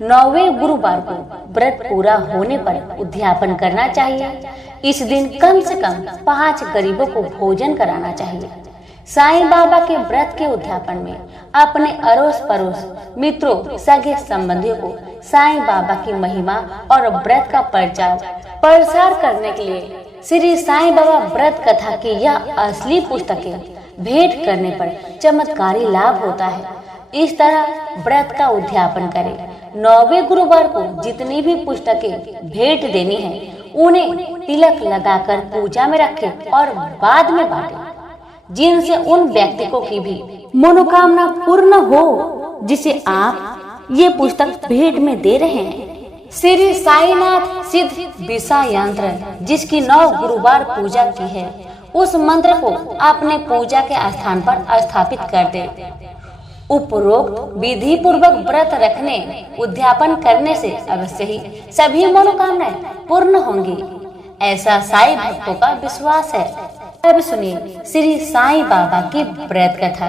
9वें गुरुवार को व्रत पूरा होने पर उद्यापन करना चाहिए। इस दिन कम से कम 5 गरीबों को भोजन कराना चाहिए। साईं बाबा के व्रत के उद्यापन में अपने अड़ोस पड़ोस मित्रों सगे संबंधियों को साईं बाबा की महिमा और व्रत का प्रसार करने के लिए श्री साईं बाबा व्रत कथा की यह असली पुस्तकें भेंट करने पर चमत्कारी लाभ होता है। इस तरह व्रत का उद्यापन करें। 9वें गुरुवार को जितनी भी पुस्तकें भेंट देनी है उन्हें तिलक लगाकर पूजा में रखें और बाद में बांटें, जिनसे उन व्यक्तियों की भी मनोकामना पूर्ण हो जिसे आप ये पुस्तक भेंट में दे रहे हैं। श्री साईनाथ सिद्ध दिशा यंत्र जिसकी 9 गुरुवार पूजा की है, उस मंत्र को अपने पूजा के स्थान पर स्थापित कर दे। उपरोक्त विधि पूर्वक व्रत रखने उद्यापन करने से अवश्य ही सभी मनोकामनाएं पूर्ण होंगी, ऐसा साईं भक्तों का विश्वास है। अब सुनिए श्री साईं बाबा की व्रत कथा।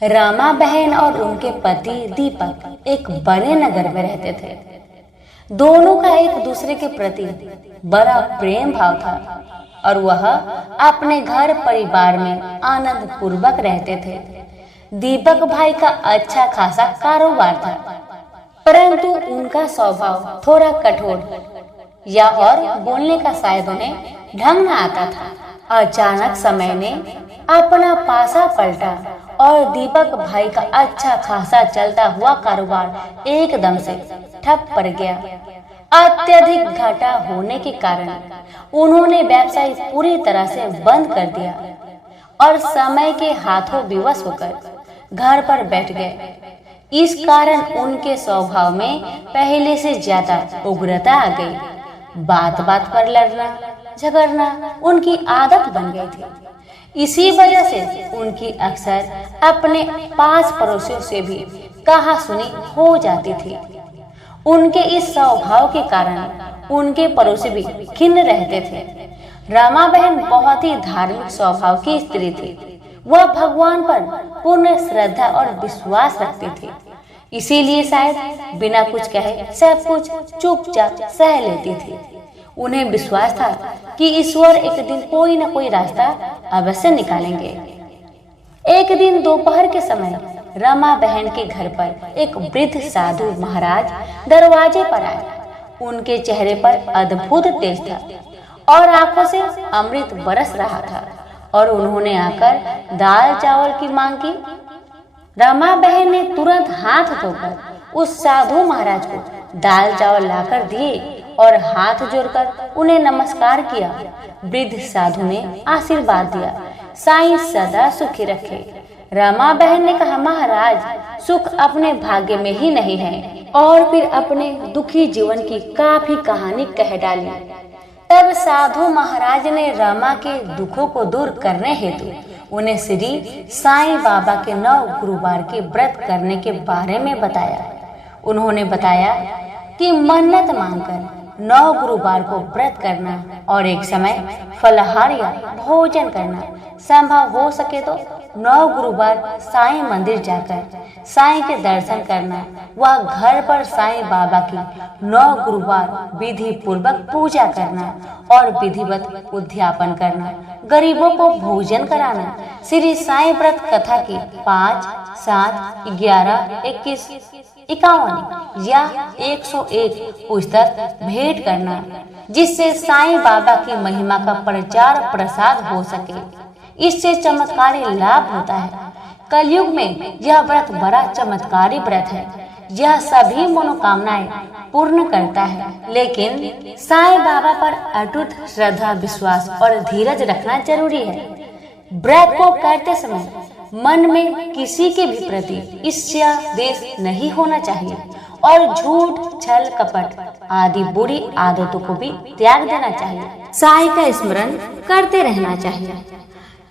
रामा बहन और उनके पति दीपक एक बड़े नगर में रहते थे। दोनों का एक दूसरे के प्रति बड़ा प्रेम भाव था और वह अपने घर परिवार में आनंद पूर्वक रहते थे। दीपक भाई का अच्छा खासा कारोबार था, परंतु उनका स्वभाव थोड़ा कठोर या और बोलने का शायद उन्हें ढंग न आता था। अचानक समय ने अपना पासा पलटा और दीपक भाई का अच्छा खासा चलता हुआ कारोबार एकदम से ठप पड़ गया। अत्यधिक घाटा होने के कारण उन्होंने व्यवसाय पूरी तरह से बंद कर दिया और समय के हाथों विवश होकर घर पर बैठ गए। इस कारण उनके स्वभाव में पहले से ज्यादा उग्रता आ गई। बात बात पर लड़ना झगड़ना उनकी आदत बन गई थी। इसी वजह से उनकी अक्सर अपने पास पड़ोसियों से भी कहा सुनी हो जाती थी। उनके इस स्वभाव के कारण उनके पड़ोसी भी खिन्न रहते थे। रामा बहन बहुत ही धार्मिक स्वभाव की स्त्री थी। वह भगवान पर पूर्ण श्रद्धा और विश्वास रखती थी, इसीलिए शायद बिना कुछ कहे सब कुछ चुपचाप सह लेती थी। उन्हें विश्वास था कि ईश्वर एक दिन कोई न कोई रास्ता अवश्य निकालेंगे। एक दिन दोपहर के समय रमा बहन के घर पर एक वृद्ध साधु महाराज दरवाजे पर आए। उनके चेहरे पर अद्भुत तेज था और आंखों से अमृत बरस रहा था और उन्होंने आकर दाल चावल की मांग की। रमा बहन ने तुरंत हाथ धोकर उस साधु महाराज को दाल चावल लाकर दिए और हाथ जोड़कर उन्हें नमस्कार किया। वृद्ध साधु ने आशीर्वाद दिया, साईं सदा सुखी रखे। रमा बहन ने कहा, महाराज सुख अपने भाग्य में ही नहीं है, और फिर अपने दुखी जीवन की काफी कहानी कह डाली। तब साधु महाराज ने रमा के दुखों को दूर करने हेतु उन्हें श्री साईं बाबा के 9 गुरुवार के व्रत करने के बारे में बताया। उन्होंने बताया कि मन्नत मांगकर 9 गुरुवार को व्रत करना और एक समय फलाहार या भोजन करना, संभव हो सके तो 9 गुरुवार साईं मंदिर जाकर साईं के दर्शन करना, वह घर पर साईं बाबा की 9 गुरुवार विधि पूर्वक पूजा करना और विधिवत उद्यापन करना, गरीबों को भोजन कराना, श्री साईं व्रत कथा की 5, 7, 11, 21, 51 या 101 पुस्तक भेंट करना, जिससे साईं बाबा की महिमा का प्रचार प्रसार हो सके। इससे चमत्कारी लाभ होता है। कलयुग में यह व्रत बड़ा चमत्कारी व्रत है। यह सभी मनोकामनाएं पूर्ण करता है, लेकिन साईं बाबा पर अटूट श्रद्धा, विश्वास और धीरज रखना जरूरी है। व्रत को करते समय मन में किसी के भी प्रति ईर्ष्या, द्वेष नहीं होना चाहिए और झूठ, छल, कपट आदि बुरी आदतों को भी त्याग देना चाहिए। साईं का स्मरण करते रहना चाहिए।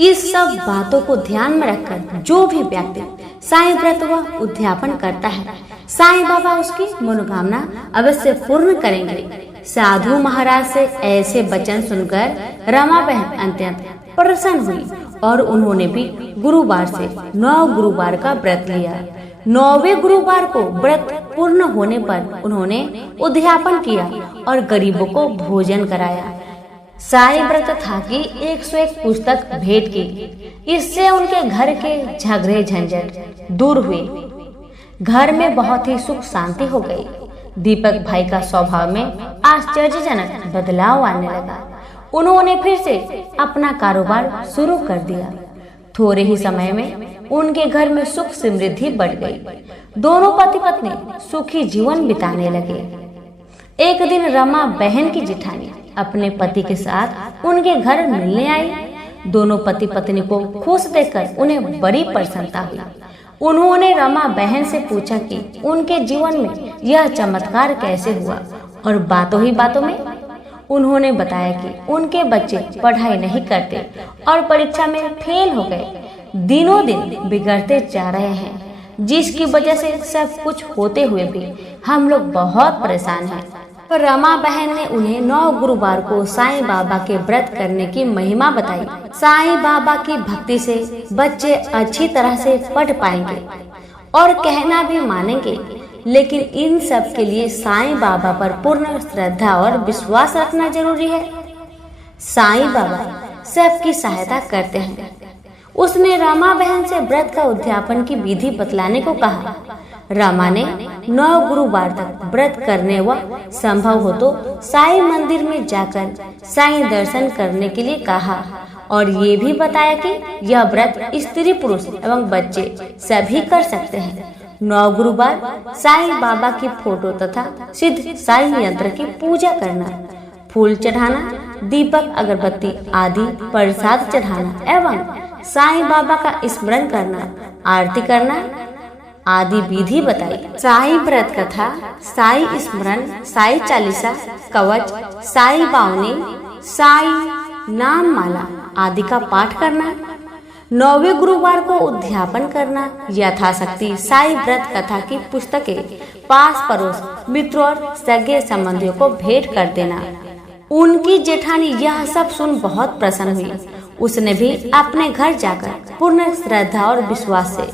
इस सब बातों को ध्यान में रखकर जो भी व्यक्ति साईं व्रत व उद्यापन करता है, साईं बाबा उसकी मनोकामना अवश्य पूर्ण करेंगे। साधु महाराज से ऐसे वचन सुनकर रमा बहन अत्यंत प्रसन्न हुई और उन्होंने भी गुरुवार से 9 गुरुवार का व्रत लिया। 9वें गुरुवार को व्रत पूर्ण होने पर उन्होंने उद्यापन किया और गरीबों को भोजन कराया। साईं व्रत था कि 101 पुस्तक भेंट की। इससे उनके घर के झगड़े झंझट दूर हुए। घर में बहुत ही सुख शांति हो गई। दीपक भाई का स्वभाव में आश्चर्यजनक बदलाव आने लगा। उन्होंने फिर से अपना कारोबार शुरू कर दिया। थोड़े ही समय में उनके घर में सुख समृद्धि बढ़ गई। दोनों पति पत्नी सुखी जीवन बिताने लगे। एक दिन रमा बहन की जेठानी अपने पति के साथ उनके घर मिलने आई। दोनों पति पत्नी को खुश देखकर उन्हें बड़ी प्रसन्नता हुई। उन्होंने रमा बहन से पूछा कि उनके जीवन में यह चमत्कार कैसे हुआ, और बातों ही बातों में उन्होंने बताया कि उनके बच्चे पढ़ाई नहीं करते और परीक्षा में फेल हो गए। दिनों दिन बिगड़ते जा रहे हैं, जिसकी वजह से सब कुछ होते हुए भी हम लोग बहुत परेशान हैं। तो रमा बहन ने उन्हें 9 गुरुवार को साईं बाबा के व्रत करने की महिमा बताई। साईं बाबा की भक्ति से बच्चे अच्छी तरह से पढ़ पाएंगे और कहना भी मानेंगे, लेकिन इन सब के लिए साईं बाबा पर पूर्ण श्रद्धा और विश्वास रखना जरूरी है। साईं बाबा सबकी सहायता करते हैं। उसने रमा बहन से व्रत का उद्यापन की विधि बतलाने को कहा। रमा ने 9 गुरुवार तक व्रत करने व संभव हो तो साईं मंदिर में जाकर साईं दर्शन करने के लिए कहा, और ये भी बताया कि यह व्रत स्त्री पुरुष एवं बच्चे सभी कर सकते हैं। 9 गुरुवार साईं बाबा की फोटो तथा सिद्ध साईं यंत्र की पूजा करना, फूल चढ़ाना, दीपक अगरबत्ती आदि प्रसाद चढ़ाना एवं साईं बाबा का स्मरण करना, आरती करना आदि विधि बताई। साईं व्रत कथा, साईं स्मरण, साईं चालीसा, कवच, साईं बावनी, साईं नाम माला आदि का पाठ करना, 9वें गुरुवार को उद्यापन करना, यथाशक्ति साईं व्रत कथा की पुस्तकें पास पड़ोस मित्रों और सगे संबंधियों को भेंट कर देना। उनकी जेठानी यह सब सुन बहुत प्रसन्न हुई। उसने भी अपने घर जाकर पूर्ण श्रद्धा और विश्वास से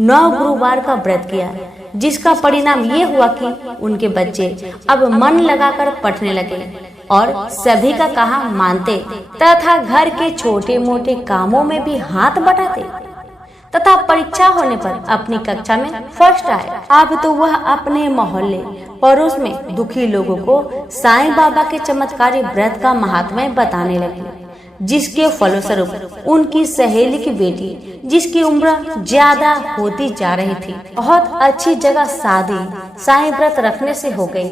9 गुरुवार का व्रत किया, जिसका परिणाम ये हुआ कि उनके बच्चे अब मन लगाकर पढ़ने लगे और सभी का कहा मानते तथा घर के छोटे मोटे कामों में भी हाथ बटाते तथा परीक्षा होने पर अपनी कक्षा में फर्स्ट आए। अब तो वह अपने मोहल्ले पड़ोस में दुखी लोगों को साईं बाबा के चमत्कारी व्रत का महात्म्य बताने लगे, जिसके फलस्वरूप उनकी सहेली की बेटी, जिसकी उम्र ज्यादा होती जा रही थी, बहुत अच्छी जगह शादी साईं व्रत रखने से हो गई।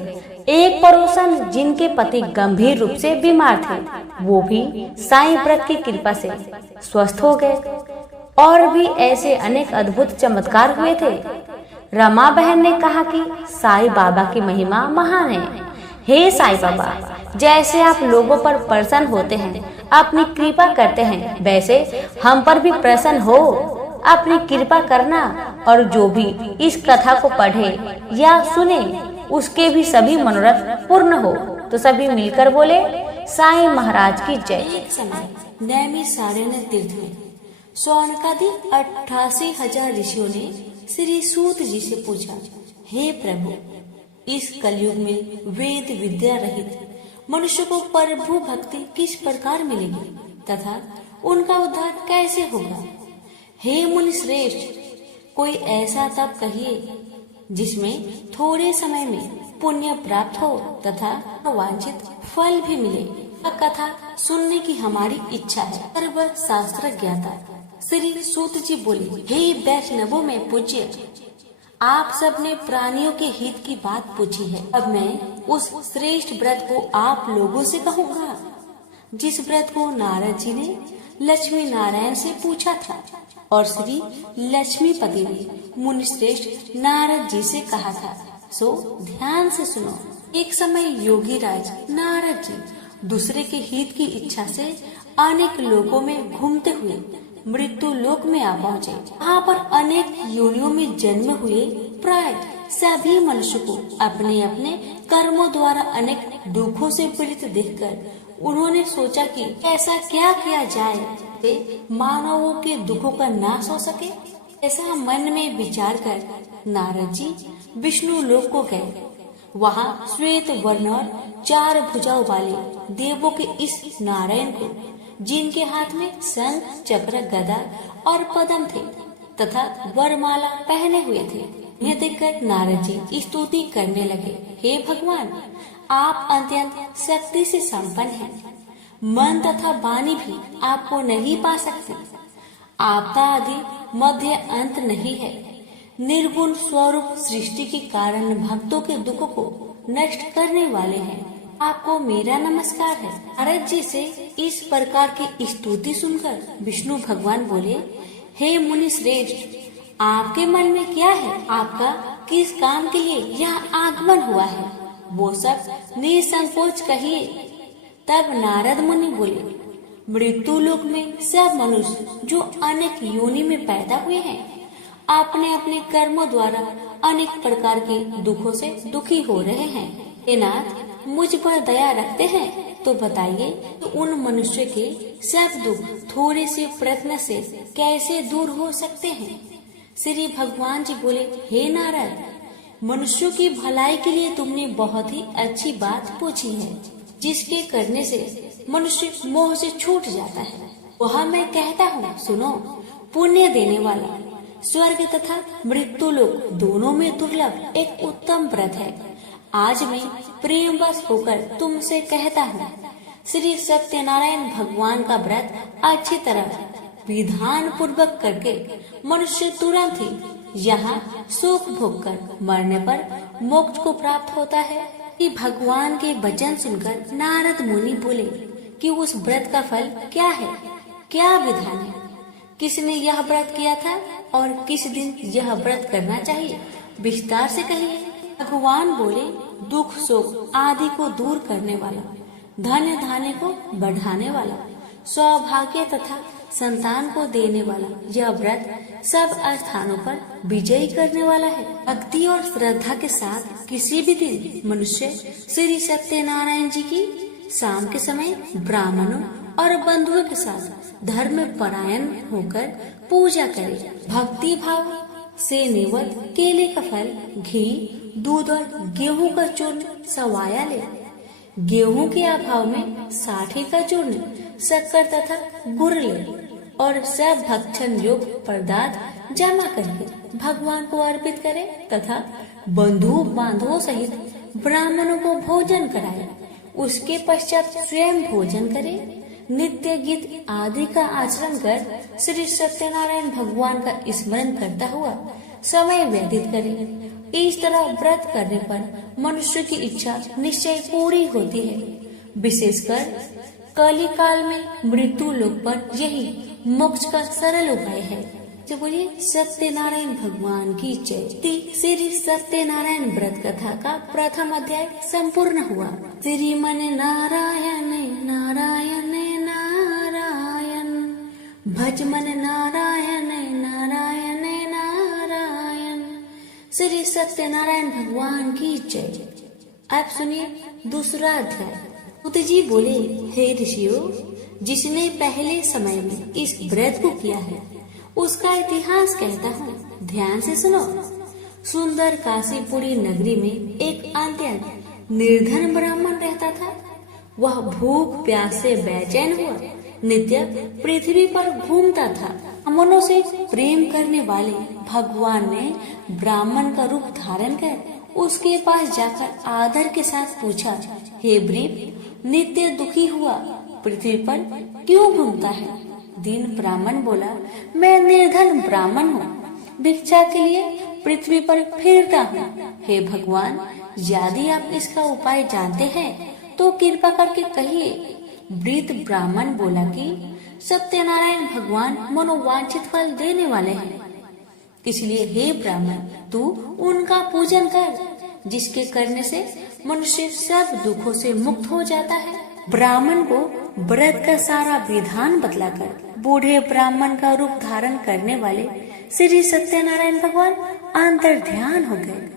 एक पड़ोसन जिनके पति गंभीर रूप से बीमार थे, वो भी साईं व्रत की कृपा से स्वस्थ हो गए। और भी ऐसे अनेक अद्भुत चमत्कार हुए थे। रमा बहन ने कहा कि साईं बाबा की महिमा महान है। हे साईं बाबा, जैसे आप लोगों पर प्रसन्न होते हैं, अपनी कृपा करते हैं, वैसे हम पर भी प्रसन्न हो, अपनी कृपा करना। और जो भी इस कथा को पढ़े या सुने, उसके भी सभी मनोरथ पूर्ण हो। तो सभी मिलकर बोले साईं महाराज की जय। एक समय नैमिषारण्य तीर्थ में स्वर्ण 88,000 ऋषियों ने श्री सूत जी से पूछा, हे प्रभु, इस कलयुग में वेद विद्या रहित मनुष्य को प्रभु भक्ति किस प्रकार मिलेगी तथा उनका उद्धार कैसे होगा? हे मुनि श्रेष्ठ, कोई ऐसा तप कहिए जिसमें थोड़े समय में पुण्य प्राप्त हो तथा वांछित फल भी मिले। यह कथा सुनने की हमारी इच्छा है। सर्व शास्त्र ज्ञाता श्री सूत जी बोले, हे वैष्णवों में पूज्य, आप सब ने प्राणियों के हित की बात पूछी है। अब मैं उस श्रेष्ठ व्रत को आप लोगों से कहूँगा, जिस व्रत को नारद जी ने लक्ष्मी नारायण से पूछा था और श्री लक्ष्मीपति ने मुनि श्रेष्ठ नारद जी से कहा था। सो ध्यान से सुनो। एक समय योगी राज नारद जी दूसरे के हित की इच्छा से अनेक लोकों में घूमते हुए मृत्यु लोक में आ पहुँचे। वहाँ पर अनेक योनियों में जन्म हुए प्राय सभी मनुष्य को अपने अपने कर्मों द्वारा अनेक दुखों से पीड़ित देखकर उन्होंने सोचा कि ऐसा क्या किया जाए कि मानवों के दुखों का नाश हो सके। ऐसा मन में विचार कर नारद जी विष्णु लोक को गए। वहाँ श्वेत वर्ण और 4 भुजाओं वाले देवों के इस नारायण को, जिनके हाथ में शंख, चक्र, गदा और पद्म थे तथा वरमाला पहने हुए थे, यह देखकर नारद जी स्तुति करने लगे। हे भगवान, आप अत्यंत शक्ति से संपन्न हैं। मन तथा वाणी भी आपको नहीं पा सकते। आपका आदि मध्य अंत नहीं है। निर्गुण स्वरूप सृष्टि के कारण भक्तों के दुखों को नष्ट करने वाले हैं। आपको मेरा नमस्कार है। नारद जी से इस प्रकार की स्तुति सुनकर विष्णु भगवान बोले, हे मुनि श्रेष्ठ, आपके मन में क्या है? आपका किस काम के लिए यह आगमन हुआ है? वो सब निसंकोच कहिए। तब नारद मुनि बोले, मृत्यु लोक में सब मनुष्य जो अनेक योनि में पैदा हुए हैं, अपने अपने कर्मों द्वारा अनेक प्रकार के दुखों से दुखी हो रहे हैं। हे नाथ, मुझ पर दया रखते हैं तो बताइए तो उन मनुष्य के सब दुख थोड़े से प्रयत्न से कैसे दूर हो सकते हैं? श्री भगवान जी बोले, हे नारद, मनुष्यों की भलाई के लिए तुमने बहुत ही अच्छी बात पूछी है, जिसके करने से मनुष्य मोह से छूट जाता है। वह मैं कहता हूँ, सुनो। पुण्य देने वाला स्वर्ग तथा मृत्यु लोक दोनों में दुर्लभ एक उत्तम व्रत है। आज मैं प्रेमवश होकर तुमसे कहता हूँ, श्री सत्यनारायण भगवान का व्रत अच्छी तरह विधान पूर्वक करके मनुष्य तुरंत ही यहाँ सुख भोग कर मरने पर मोक्ष को प्राप्त होता है। कि भगवान के वचन सुनकर नारद मुनि बोले कि उस व्रत का फल क्या है, क्या विधान है, किसने यह व्रत किया था और किस दिन यह व्रत करना चाहिए, विस्तार से कहिए। भगवान बोले, दुख शोक आदि को दूर करने वाला, धन धान्य को बढ़ाने वाला, सौभाग्य तथा संतान को देने वाला यह व्रत सब स्थानों पर विजयी करने वाला है। भक्ति और श्रद्धा के साथ किसी भी दिन मनुष्य श्री सत्यनारायण जी की शाम के समय ब्राह्मणों और बंधुओं के साथ धर्म परायण होकर पूजा करे। भक्ति भाव से निवत केले का फल, घी, दूध और गेहूं का चूर्ण सवाया ले। गेहूं के अभाव में साठी का चूर्ण, शक्कर तथा गुड़ ले और सब भक्षण योग्य पदार्थ जमा करके भगवान को अर्पित करे तथा बंधु बांधवों सहित ब्राह्मणों को भोजन कराए। उसके पश्चात स्वयं भोजन करे। नित्य गीत आदि का आचरण कर श्री सत्यनारायण भगवान का स्मरण करता हुआ समय व्यतीत करे। इस तरह व्रत करने पर मनुष्य की इच्छा निश्चय पूरी होती है। विशेषकर कली काल में मृत्यु लोक पर यही मोक्ष का सरल उपाय है। तो बोलिए सत्यनारायण भगवान की जय। श्री सत्यनारायण व्रत कथा का प्रथम अध्याय संपूर्ण हुआ। श्रीमन नारायण नारायण नारायण, भजमन नारायण नारायण नारायण। श्री सत्यनारायण भगवान की जय। आप सुनिए दूसरा अध्याय। उत जी बोले, हे ऋषियों, जिसने पहले समय में इस व्रत को किया है उसका इतिहास कहता हूँ, ध्यान से सुनो। सुंदर काशीपुरी नगरी में एक अत्यंत निर्धन ब्राह्मण रहता था। वह भूख प्यास से बेचैन हुआ नित्य पृथ्वी पर घूमता था। ब्राह्मणों से प्रेम करने वाले भगवान ने ब्राह्मण का रूप धारण कर उसके पास जाकर आदर के साथ पूछा, हे ब्रीप, नित्य दुखी हुआ पृथ्वी पर क्यों घूमता है? दीन ब्राह्मण बोला, मैं निर्धन ब्राह्मण हूँ, भिक्षा के लिए पृथ्वी पर फिरता हूँ। हे भगवान, यदि आप इसका उपाय जानते हैं तो कृपा करके कहिए। वृद्ध ब्राह्मण बोला कि सत्यनारायण भगवान मनोवांछित फल देने वाले हैं, इसलिए हे ब्राह्मण, तू उनका पूजन कर। जिसके करने से मनुष्य सब दुखों से मुक्त हो जाता है। ब्राह्मण को व्रत का सारा विधान बतलाकर बूढ़े ब्राह्मण का रूप धारण करने वाले श्री सत्यनारायण भगवान अंतर ध्यान हो गए।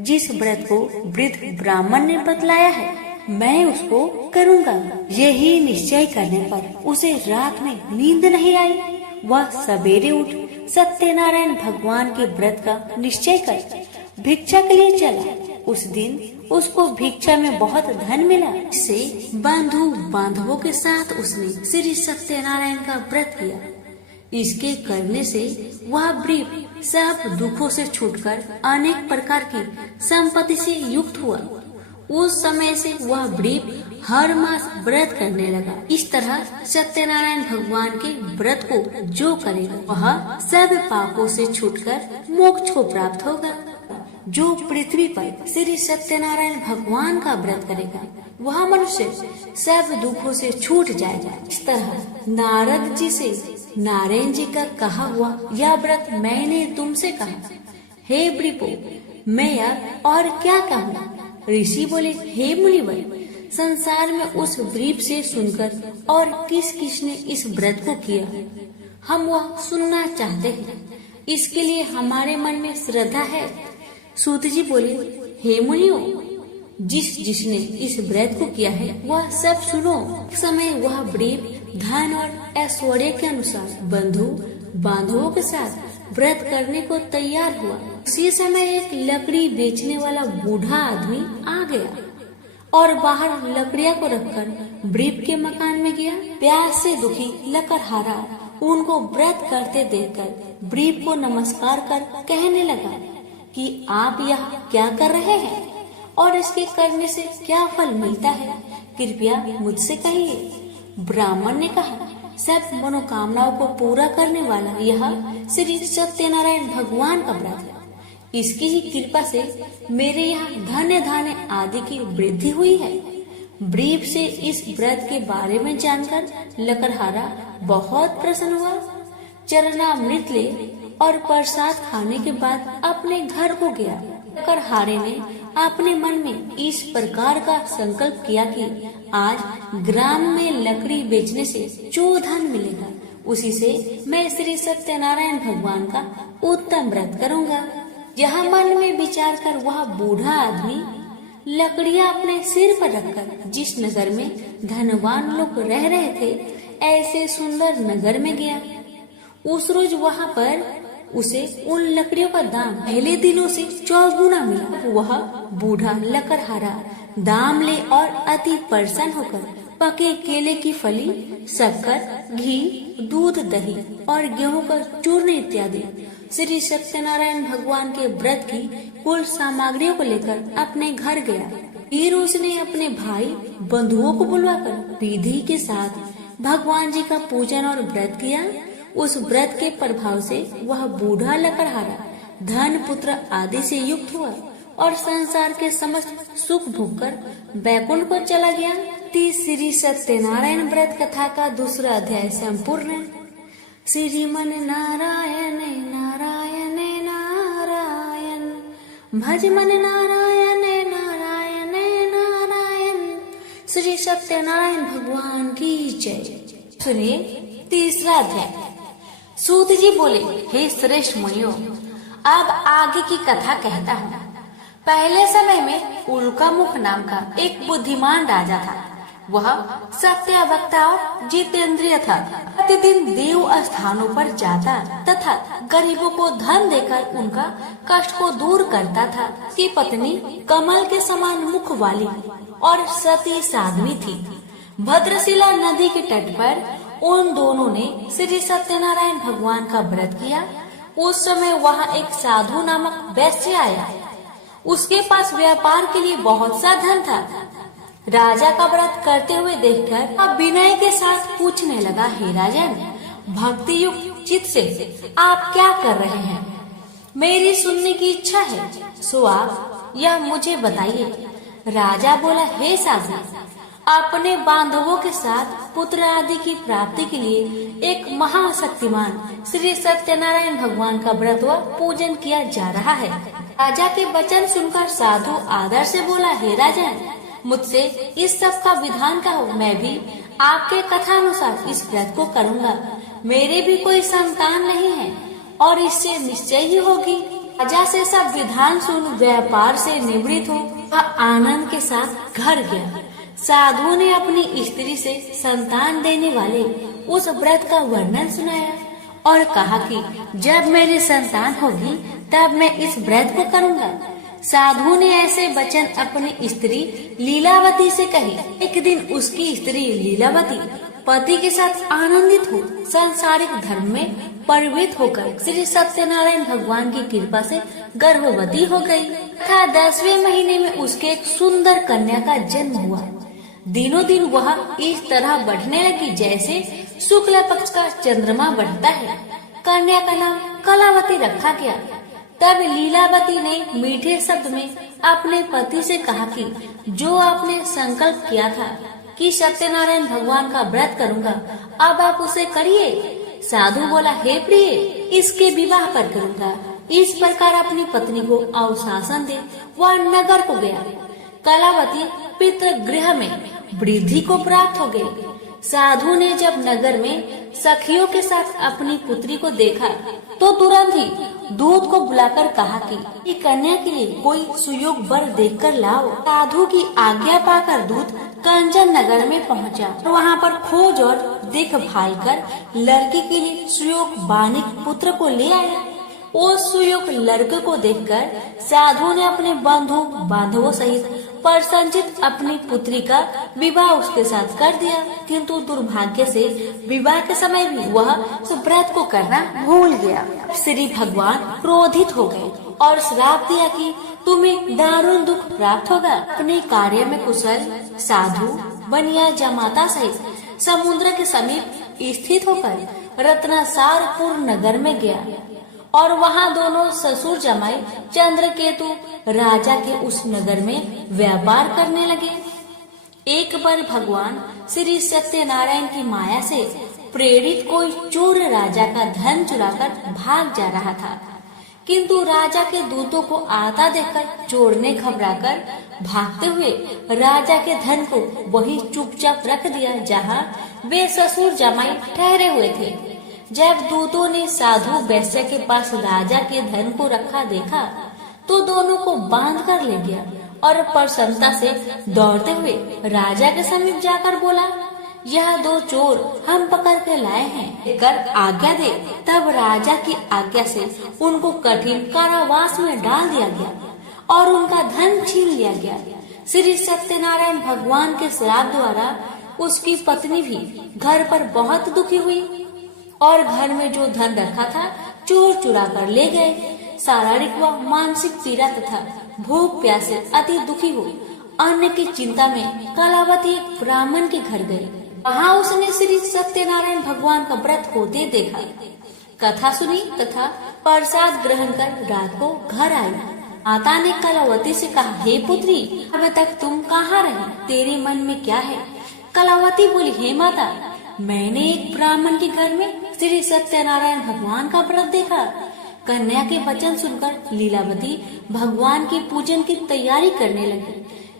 जिस व्रत को वृद्ध ब्राह्मण ने बतलाया है मैं उसको करूँगा, यही निश्चय करने पर उसे रात में नींद नहीं आई। वह सवेरे उठ सत्यनारायण भगवान के व्रत का निश्चय कर भिक्षा के लिए चला। उस दिन उसको भिक्षा में बहुत धन मिला, इससे बंधु बांधवों के साथ उसने श्री सत्यनारायण का व्रत किया। इसके करने से वह वृद्ध सब दुखों से छूटकर अनेक प्रकार की संपत्ति से युक्त हुआ। उस समय से वह वृद्ध हर मास व्रत करने लगा। इस तरह सत्यनारायण भगवान के व्रत को जो करेगा वह सब पापों से छूटकर मोक्ष को प्राप्त होगा। जो पृथ्वी पर श्री सत्यनारायण भगवान का व्रत करेगा वह मनुष्य सब दुखों से छूट जाएगा। इस तरह नारद जी से नारायण जी का कहा हुआ यह व्रत मैंने तुमसे कहा। हे वृपो, मैं यह और क्या कहूँ? ऋषि बोले, हे मुनिवर, संसार में उस व्रत से सुनकर और किस किस ने इस व्रत को किया हम वह सुनना चाहते हैं। इसके लिए हमारे मन में श्रद्धा है। सूत जी बोले, हे मुनियों, जिसने इस व्रत को किया है वह सब सुनो। एक समय वह व्रत धन और ऐश्वर्य के अनुसार बंधु बांधवों के साथ व्रत करने को तैयार हुआ। उसी समय एक लकड़ी बेचने वाला बूढ़ा आदमी आ गया और बाहर लकड़ियां को रखकर व्रत के मकान में गया। प्यास से दुखी लकड़हारा उनको व्रत करते देखकर व्रत को नमस्कार कर कहने लगा कि आप यहाँ क्या कर रहे हैं और इसके करने से क्या फल मिलता है, कृपया मुझसे कहिए। ब्राह्मण ने कहा, सब मनोकामनाओं को पूरा करने वाला यह श्री सत्यनारायण भगवान का व्रत है। इसकी ही कृपा से मेरे यहाँ धन्य धान्य आदि की वृद्धि हुई है। व्रत से इस व्रत के बारे में जानकर लकड़हारा बहुत प्रसन्न हुआ। चरणामृत ले और प्रसाद खाने के बाद अपने घर को गया। लकड़हारे ने अपने मन में इस प्रकार का संकल्प किया कि आज ग्राम में लकड़ी बेचने से जो धन मिलेगा उसी से मैं श्री सत्यनारायण भगवान का उत्तम व्रत करूंगा। यह मन में विचार कर वह बूढ़ा आदमी लकड़ियां अपने सिर पर रखकर जिस नगर में धनवान लोग रह रहे थे ऐसे सुंदर नगर में गया। उस रोज वहाँ पर उसे उन लकड़ियों का दाम पहले दिनों से 4 गुना मिला। वह बूढ़ा लकड़हारा दाम ले और अति प्रसन्न होकर पके केले की फली, शक्कर, घी, दूध, दही और गेहूं का चूर्ण इत्यादि श्री सत्यनारायण भगवान के व्रत की कुल सामग्रियों को लेकर अपने घर गया। फिर उसने अपने भाई बंधुओं को बुलवाकर विधि के साथ भगवान जी का पूजन और व्रत किया। उस व्रत के प्रभाव से वह बूढ़ा लकड़हारा धन पुत्र आदि से युक्त हुआ और संसार के समस्त सुख भोगकर बैकुंठ को चला गया। श्री सत्यनारायण व्रत कथा का दूसरा अध्याय संपूर्ण। श्रीमन नारायण नारायण नारायण, भज मन नारायण नारायण नारायण। श्री सत्यनारायण भगवान की जय। सुनिए तीसरा अध्याय। सूत जी बोले, हे श्रेष्ठ मुनियों, अब आगे की कथा कहता हूँ। पहले समय में उल्कामुख नाम का एक बुद्धिमान राजा था। वह सत्यवक्ता और जितेंद्रिय था। प्रतिदिन देव स्थानों पर जाता तथा गरीबों को धन देकर उनका कष्ट को दूर करता था। उसकी पत्नी कमल के समान मुख वाली और सती साध्वी थी। भद्रशिला नदी के तट पर उन दोनों ने श्री सत्यनारायण भगवान का व्रत किया। उस समय वहाँ एक साधु नामक वैश्य आया। उसके पास व्यापार के लिए बहुत सा धन था। राजा का व्रत करते हुए देखकर अब विनय के साथ पूछने लगा, हे राजन, भक्ति युक्त चित्त से आप क्या कर रहे हैं? मेरी सुनने की इच्छा है, सो आप यह मुझे बताइए। राजा बोला, हे साधु, अपने बांधवों के साथ पुत्र आदि की प्राप्ति के लिए एक महाशक्तिमान श्री सत्यनारायण भगवान का व्रत व पूजन किया जा रहा है। राजा के वचन सुनकर साधु आदर से बोला, हे राजन, मुझसे इस सब का विधान कहो, मैं भी आपके कथानुसार इस व्रत को करूँगा। मेरे भी कोई संतान नहीं है और इससे निश्चय ही होगी। राजा से सब विधान सुन व्यापार से निवृत्त हो वह आनंद के साथ घर गया। साधु ने अपनी स्त्री से संतान देने वाले उस व्रत का वर्णन सुनाया और कहा कि जब मेरी संतान होगी तब मैं इस व्रत को करूँगा। साधु ने ऐसे वचन अपनी स्त्री लीलावती से कहे। एक दिन उसकी स्त्री लीलावती पति के साथ आनंदित हो सांसारिक धर्म में प्रवृत्त होकर श्री सत्यनारायण भगवान की कृपा से गर्भवती हो गई तथा 10वें महीने में उसके एक सुंदर कन्या का जन्म हुआ। दिनों दिन वह इस तरह बढ़ने लगी जैसे शुक्ल पक्ष का चंद्रमा बढ़ता है। कन्या का नाम कलावती रखा गया। तब लीलावती ने मीठे शब्द में अपने पति से कहा कि जो आपने संकल्प किया था कि सत्यनारायण भगवान का व्रत करूंगा, अब आप उसे करिए। साधु बोला, हे प्रिय, इसके विवाह पर करूंगा। इस प्रकार अपनी पत्नी को अवशासन दे वह नगर को गया। कलावती पितृगृह में वृद्धि को प्राप्त हो गई। साधु ने जब नगर में सखियों के साथ अपनी पुत्री को देखा तो तुरंत ही दूत को बुलाकर कहा कि कन्या के लिए कोई सुयोग वर देखकर लाओ। साधु की आज्ञा पाकर दूत कंचन नगर में पहुंचा। वहां पर खोज और देखभाल कर लड़के के लिए सुयोग बानिक पुत्र को ले आया। वो सुयोग लड़के को देखकर साधु ने अपने बंधु बांधवों सहित प्रसन्नचित अपनी पुत्री का विवाह उसके साथ कर दिया। किंतु दुर्भाग्य से विवाह के समय भी वह व्रत को करना भूल गया। श्री भगवान क्रोधित हो गए और श्राप दिया कि तुम्हें दारुण दुख प्राप्त होगा। अपने कार्य में कुशल साधु बनिया जमाता सहित समुद्र के समीप स्थित होकर रत्नासारपुर नगर में गया और वहाँ दोनों ससुर जमाई चंद्रकेतु राजा के उस नगर में व्यापार करने लगे। एक बार भगवान श्री सत्यनारायण की माया से प्रेरित कोई चोर राजा का धन चुराकर भाग जा रहा था, किंतु राजा के दूतों को आता देखकर चोर ने घबराकर भागते हुए राजा के धन को वही चुपचाप रख दिया जहाँ वे ससुर जमाई ठहरे हुए थे। जब दूतों ने साधु वैश्य के पास राजा के धन को रखा देखा तो दोनों को बांध कर ले गया और प्रसन्नता से दौड़ते हुए राजा के समीप जाकर बोला, यह दो चोर हम पकड़ के लाए हैं, कर आज्ञा दे। तब राजा की आज्ञा से उनको कठिन कारावास में डाल दिया गया और उनका धन छीन लिया गया। श्री सत्यनारायण भगवान के श्राप द्वारा उसकी पत्नी भी घर पर बहुत दुखी हुई और घर में जो धन रखा था चोर चुरा कर ले गए। शारीरिक व मानसिक पीड़ा तथा भूख प्यास से अति दुखी हो अन्न की चिंता में कलावती एक ब्राह्मण के घर गई। वहाँ उसने श्री सत्यनारायण भगवान का व्रत होते देखा, कथा सुनी तथा प्रसाद ग्रहण कर रात को घर आई। माता ने कलावती से कहा, हे पुत्री, अब तक तुम कहाँ रही, तेरे मन में क्या है? कलावती बोली, हे माता, मैंने एक ब्राह्मण के घर में श्री सत्यनारायण भगवान का व्रत देखा। कन्या के वचन सुनकर लीलावती भगवान के पूजन की तैयारी करने लगी।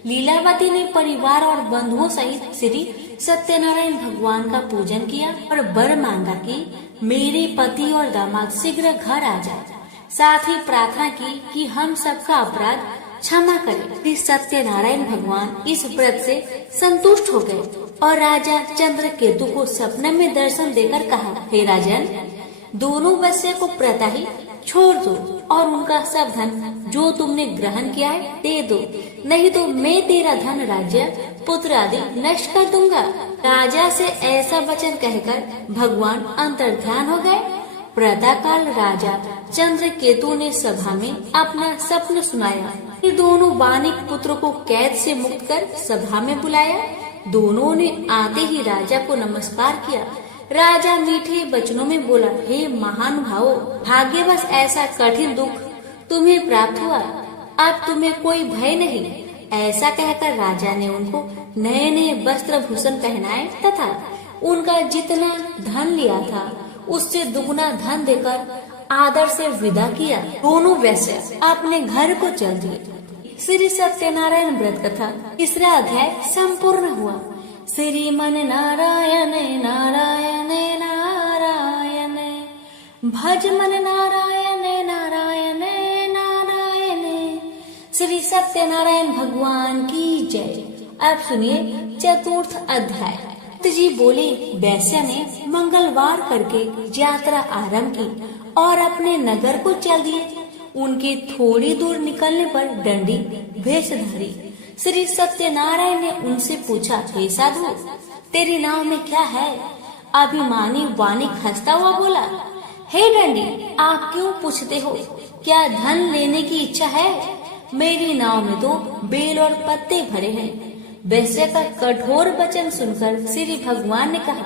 लीलावती ने परिवार और बंधुओं सहित श्री सत्यनारायण भगवान का पूजन किया और वर मांगा कि मेरे पति और दामाद शीघ्र घर आ जाए। साथ ही प्रार्थना की कि हम सबका अपराध क्षमा करें। श्री सत्यनारायण भगवान इस व्रत से संतुष्ट हो गए और राजा चंद्रकेतु को सपने में दर्शन देकर कहा, हे राजन, दोनों वैश्य को प्रता ही छोड़ दो और उनका सब धन जो तुमने ग्रहण किया है दे दो, नहीं तो मैं तेरा धन, राज्य, पुत्र आदि नष्ट कर दूंगा। राजा से ऐसा वचन कहकर भगवान अंतर्ध्यान हो गए। प्रातःकाल राजा चंद्रकेतु ने सभा में अपना सपना सुनाया। फिर दोनों बानिक पुत्र को कैद से मुक्त कर सभा में बुलाया। दोनों ने आते ही राजा को नमस्कार किया। राजा मीठे वचनों में बोला, हे महान भावो, भाग्यवश ऐसा कठिन दुख तुम्हें प्राप्त हुआ, अब तुम्हें कोई भय नहीं। ऐसा कहकर राजा ने उनको नए नए वस्त्र भूषण पहनाए तथा उनका जितना धन लिया था उससे दुगुना धन देकर आदर से विदा किया। दोनों वैश्य अपने घर को चल दिए। श्री सत्यनारायण व्रत कथा तीसरा अध्याय संपूर्ण हुआ। श्रीमन नारायण नारायण नारायण, भज मन नारायण नारायण नारायण। श्री सत्यनारायण भगवान की जय। अब सुनिए चतुर्थ अध्याय। जी बोले, वैश्य ने मंगलवार करके यात्रा आरंभ की और अपने नगर को चल दिए। उनके थोड़ी दूर निकलने पर दंडी भेषधारी श्री सत्यनारायण ने उनसे पूछा, हे साधु, तेरी नाव में क्या है? अभिमानी वाणिक हंसता हुआ बोला, हे दंडी, आप क्यों पूछते हो? क्या धन लेने की इच्छा है? मेरी नाव में तो बेल और पत्ते भरे हैं। वैश्य का कठोर वचन सुनकर श्री भगवान ने कहा,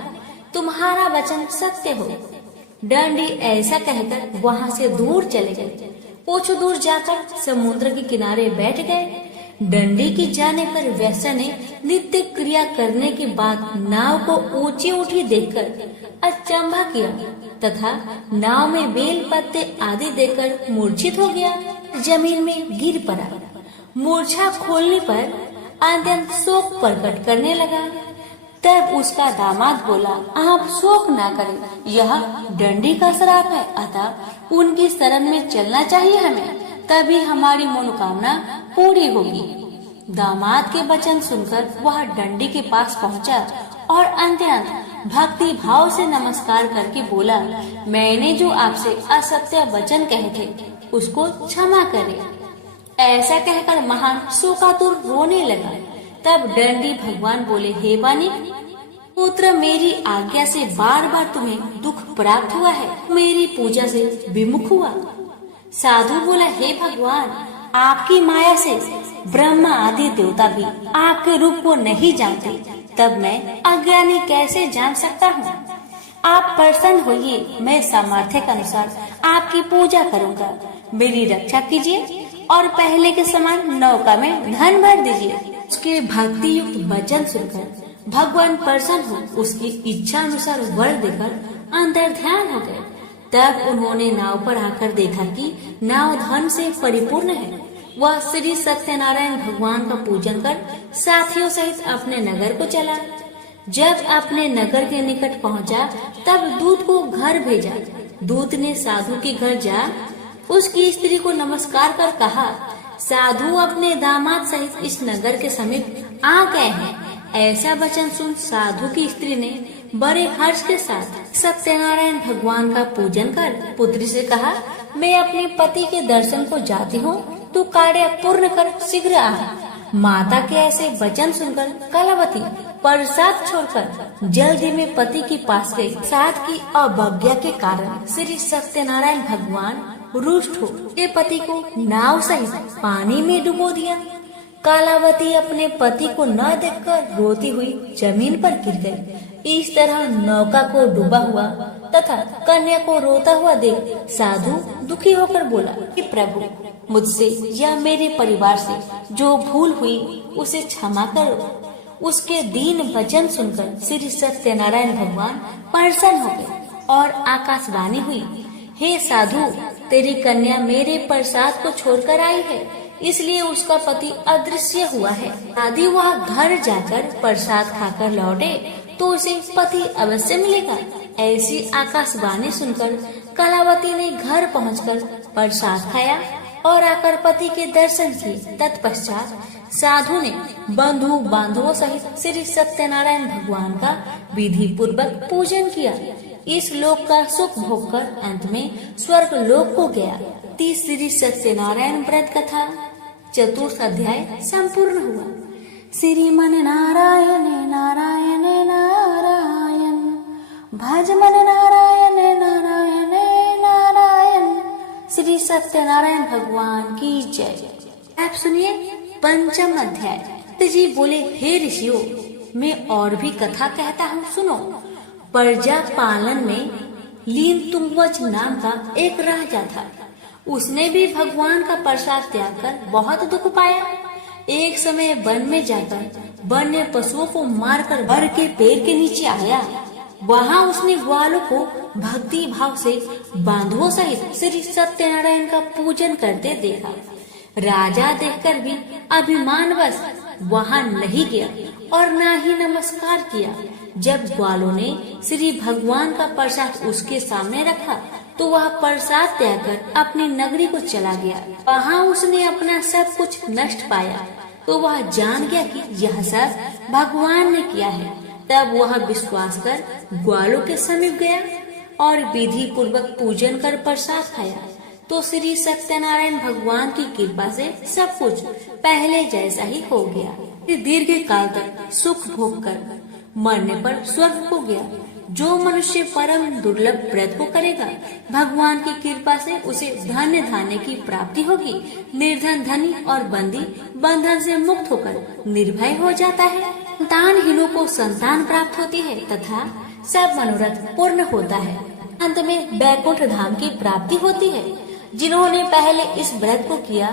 तुम्हारा वचन सत्य हो। दंडी ऐसा कहकर वहाँ से दूर चले गए। कुछ दूर जाकर समुद्र के किनारे बैठ गए। दंडी के जाने पर वैश्य ने नित्य क्रिया करने के बाद नाव को ऊंची उठी देखकर अचंभा किया तथा नाव में बेल पत्ते आदि देखकर मूर्छित हो गया, जमीन में गिर पड़ा। मूर्छा खोलने पर अत्यंत शोक प्रकट करने लगा। तब उसका दामाद बोला, आप शोक ना करें, यह दंडी का श्राप है, अतः उनकी शरण में चलना चाहिए हमें, तभी हमारी मनोकामना पूरी होगी। दामाद के वचन सुनकर वह दंडी के पास पहुंचा और अत्यंत भक्ति भाव से नमस्कार करके बोला, मैंने जो आपसे असत्य वचन कहे थे उसको क्षमा करें। ऐसा कहकर महान शोकातुर रोने लगा। तब दंडी भगवान बोले, हे वाणी पुत्र, मेरी आज्ञा से बार बार तुम्हें दुख प्राप्त हुआ है, मेरी पूजा से विमुख हुआ। साधु बोला, हे भगवान, आपकी माया से ब्रह्मा आदि देवता भी आपके रूप को नहीं जानते, तब मैं अज्ञानी कैसे जान सकता हूँ? आप प्रसन्न होइए, मैं सामर्थ्य के अनुसार आपकी पूजा करूँगा। मेरी रक्षा कीजिए और पहले के समान नौका में धन भर दीजिए। उसके भक्ति युक्त वचन सुनकर भगवान प्रसन्न हो उसकी इच्छा अनुसार वर देकर अंतर ध्यान हो गए। तब उन्होंने नाव पर आकर देखा कि नाव धन से परिपूर्ण है। वह श्री सत्यनारायण भगवान का पूजन कर साथियों सहित अपने नगर को चला। जब अपने नगर के निकट पहुंचा, तब दूत को घर भेजा। दूत ने साधु के घर जा उसकी स्त्री को नमस्कार कर कहा, साधु अपने दामाद सहित इस नगर के समीप आ गए हैं। ऐसा वचन सुन साधु की स्त्री ने बड़े हर्ष के साथ सत्यनारायण भगवान का पूजन कर पुत्री से कहा, मैं अपने पति के दर्शन को जाती हूँ, तू कार्य पूर्ण कर शीघ्र आ। माता के ऐसे वचन सुनकर कलावती प्रसाद छोड़कर जल्दी में पति के पास गई। साथ की अवज्ञा के कारण श्री सत्यनारायण भगवान रुष्ट हो के पति को नाव सहित पानी में डुबो दिया। कालावती अपने पति को न देखकर रोती हुई जमीन पर गिर गई। इस तरह नौका को डूबा हुआ तथा कन्या को रोता हुआ देख साधु दुखी होकर बोला कि प्रभु, मुझसे या मेरे परिवार से जो भूल हुई उसे क्षमा करो। उसके दीन वचन सुनकर श्री सत्यनारायण भगवान प्रसन्न हो गए और आकाशवाणी हुई, हे साधु, तेरी कन्या मेरे प्रसाद को छोड़कर आई है, इसलिए उसका पति अदृश्य हुआ है। यदि वह घर जाकर प्रसाद खाकर लौटे तो उसे पति अवश्य मिलेगा। ऐसी आकाशवाणी सुनकर कलावती ने घर पहुंचकर प्रसाद खाया और आकर पति के दर्शन किए। तत्पश्चात साधु ने बंधु बांधवों सहित श्री सत्यनारायण भगवान का विधि पूर्वक पूजन किया। इस लोक का सुख भोग कर अंत में स्वर्ग लोक को गया। तीसरी सत्यनारायण व्रत कथा चतुर्थ अध्याय संपूर्ण हुआ। श्रीमन नारायण नारायण नारायण, भज मन नारायण नारायण नारायण। श्री सत्यनारायण भगवान की जय। आप सुनिए पंचम अध्याय। जी बोले, हे ऋषियों, मैं और भी कथा कहता हूँ, सुनो। प्रजा पालन में लीन तुंगवच नाम का एक राजा था। उसने भी भगवान का प्रसाद त्याग कर बहुत दुख पाया। एक समय वन में जाकर वन्य पशुओं को मारकर बर के पेड़ के नीचे आया। वहाँ उसने ग्वालों को भक्ति भाव से बांधवों सहित श्री सत्यनारायण का पूजन करते देखा। राजा देखकर भी अभिमानवश वहां नहीं गया और न ही नमस्कार किया। जब ग्वालों ने श्री भगवान का प्रसाद उसके सामने रखा तो वह प्रसाद त्याग कर अपनी नगरी को चला गया। वहाँ उसने अपना सब कुछ नष्ट पाया तो वह जान गया कि यह सब भगवान ने किया है। तब वह विश्वास कर ग्वालों के समीप गया और विधि पूर्वक पूजन कर प्रसाद खाया तो श्री सत्यनारायण भगवान की कृपा से सब कुछ पहले जैसा ही हो गया। दीर्घ काल तक सुख भोग कर मरने पर स्वर्ग को गया। जो मनुष्य परम दुर्लभ व्रत को करेगा भगवान की कृपा से उसे धन्य धान्य की प्राप्ति होगी। निर्धन धनी और बंदी बंधन से मुक्त होकर निर्भय हो जाता है। संतानहीनों को संतान प्राप्त होती है तथा सब मनोरथ पूर्ण होता है। अंत में बैकुंठ धाम की प्राप्ति होती है। जिन्होंने पहले इस व्रत को किया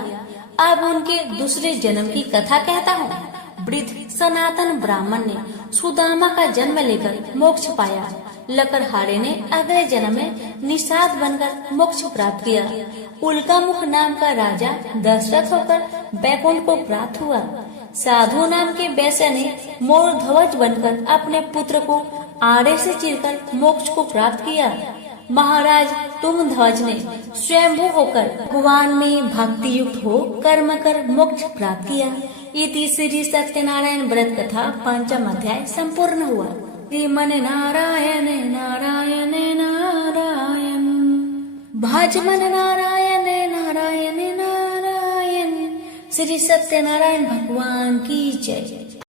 अब उनके दूसरे जन्म की कथा कहता हूँ। वृद्ध सनातन ब्राह्मण ने सुदामा का जन्म लेकर मोक्ष पाया। लकड़हारे ने अगले जन्म में निषाद बनकर मोक्ष प्राप्त किया। उल्कामुख नाम का राजा दशरथ होकर बैकुंठ को प्राप्त हुआ। साधु नाम के वैश्य ने मोर ध्वज बनकर अपने पुत्र को आड़े से चीरकर मोक्ष को प्राप्त किया। महाराज तुम ध्वज ने स्वयंभू होकर भगवान में भक्ति युक्त हो कर्म कर मोक्ष प्राप्त किया। इति श्री सत्यनारायण व्रत कथा 5वां अध्याय संपूर्ण हुआ। श्रीमन नारायण नारायण नारायण भज मन नारायण नारायण नारायण। श्री सत्यनारायण भगवान की जय।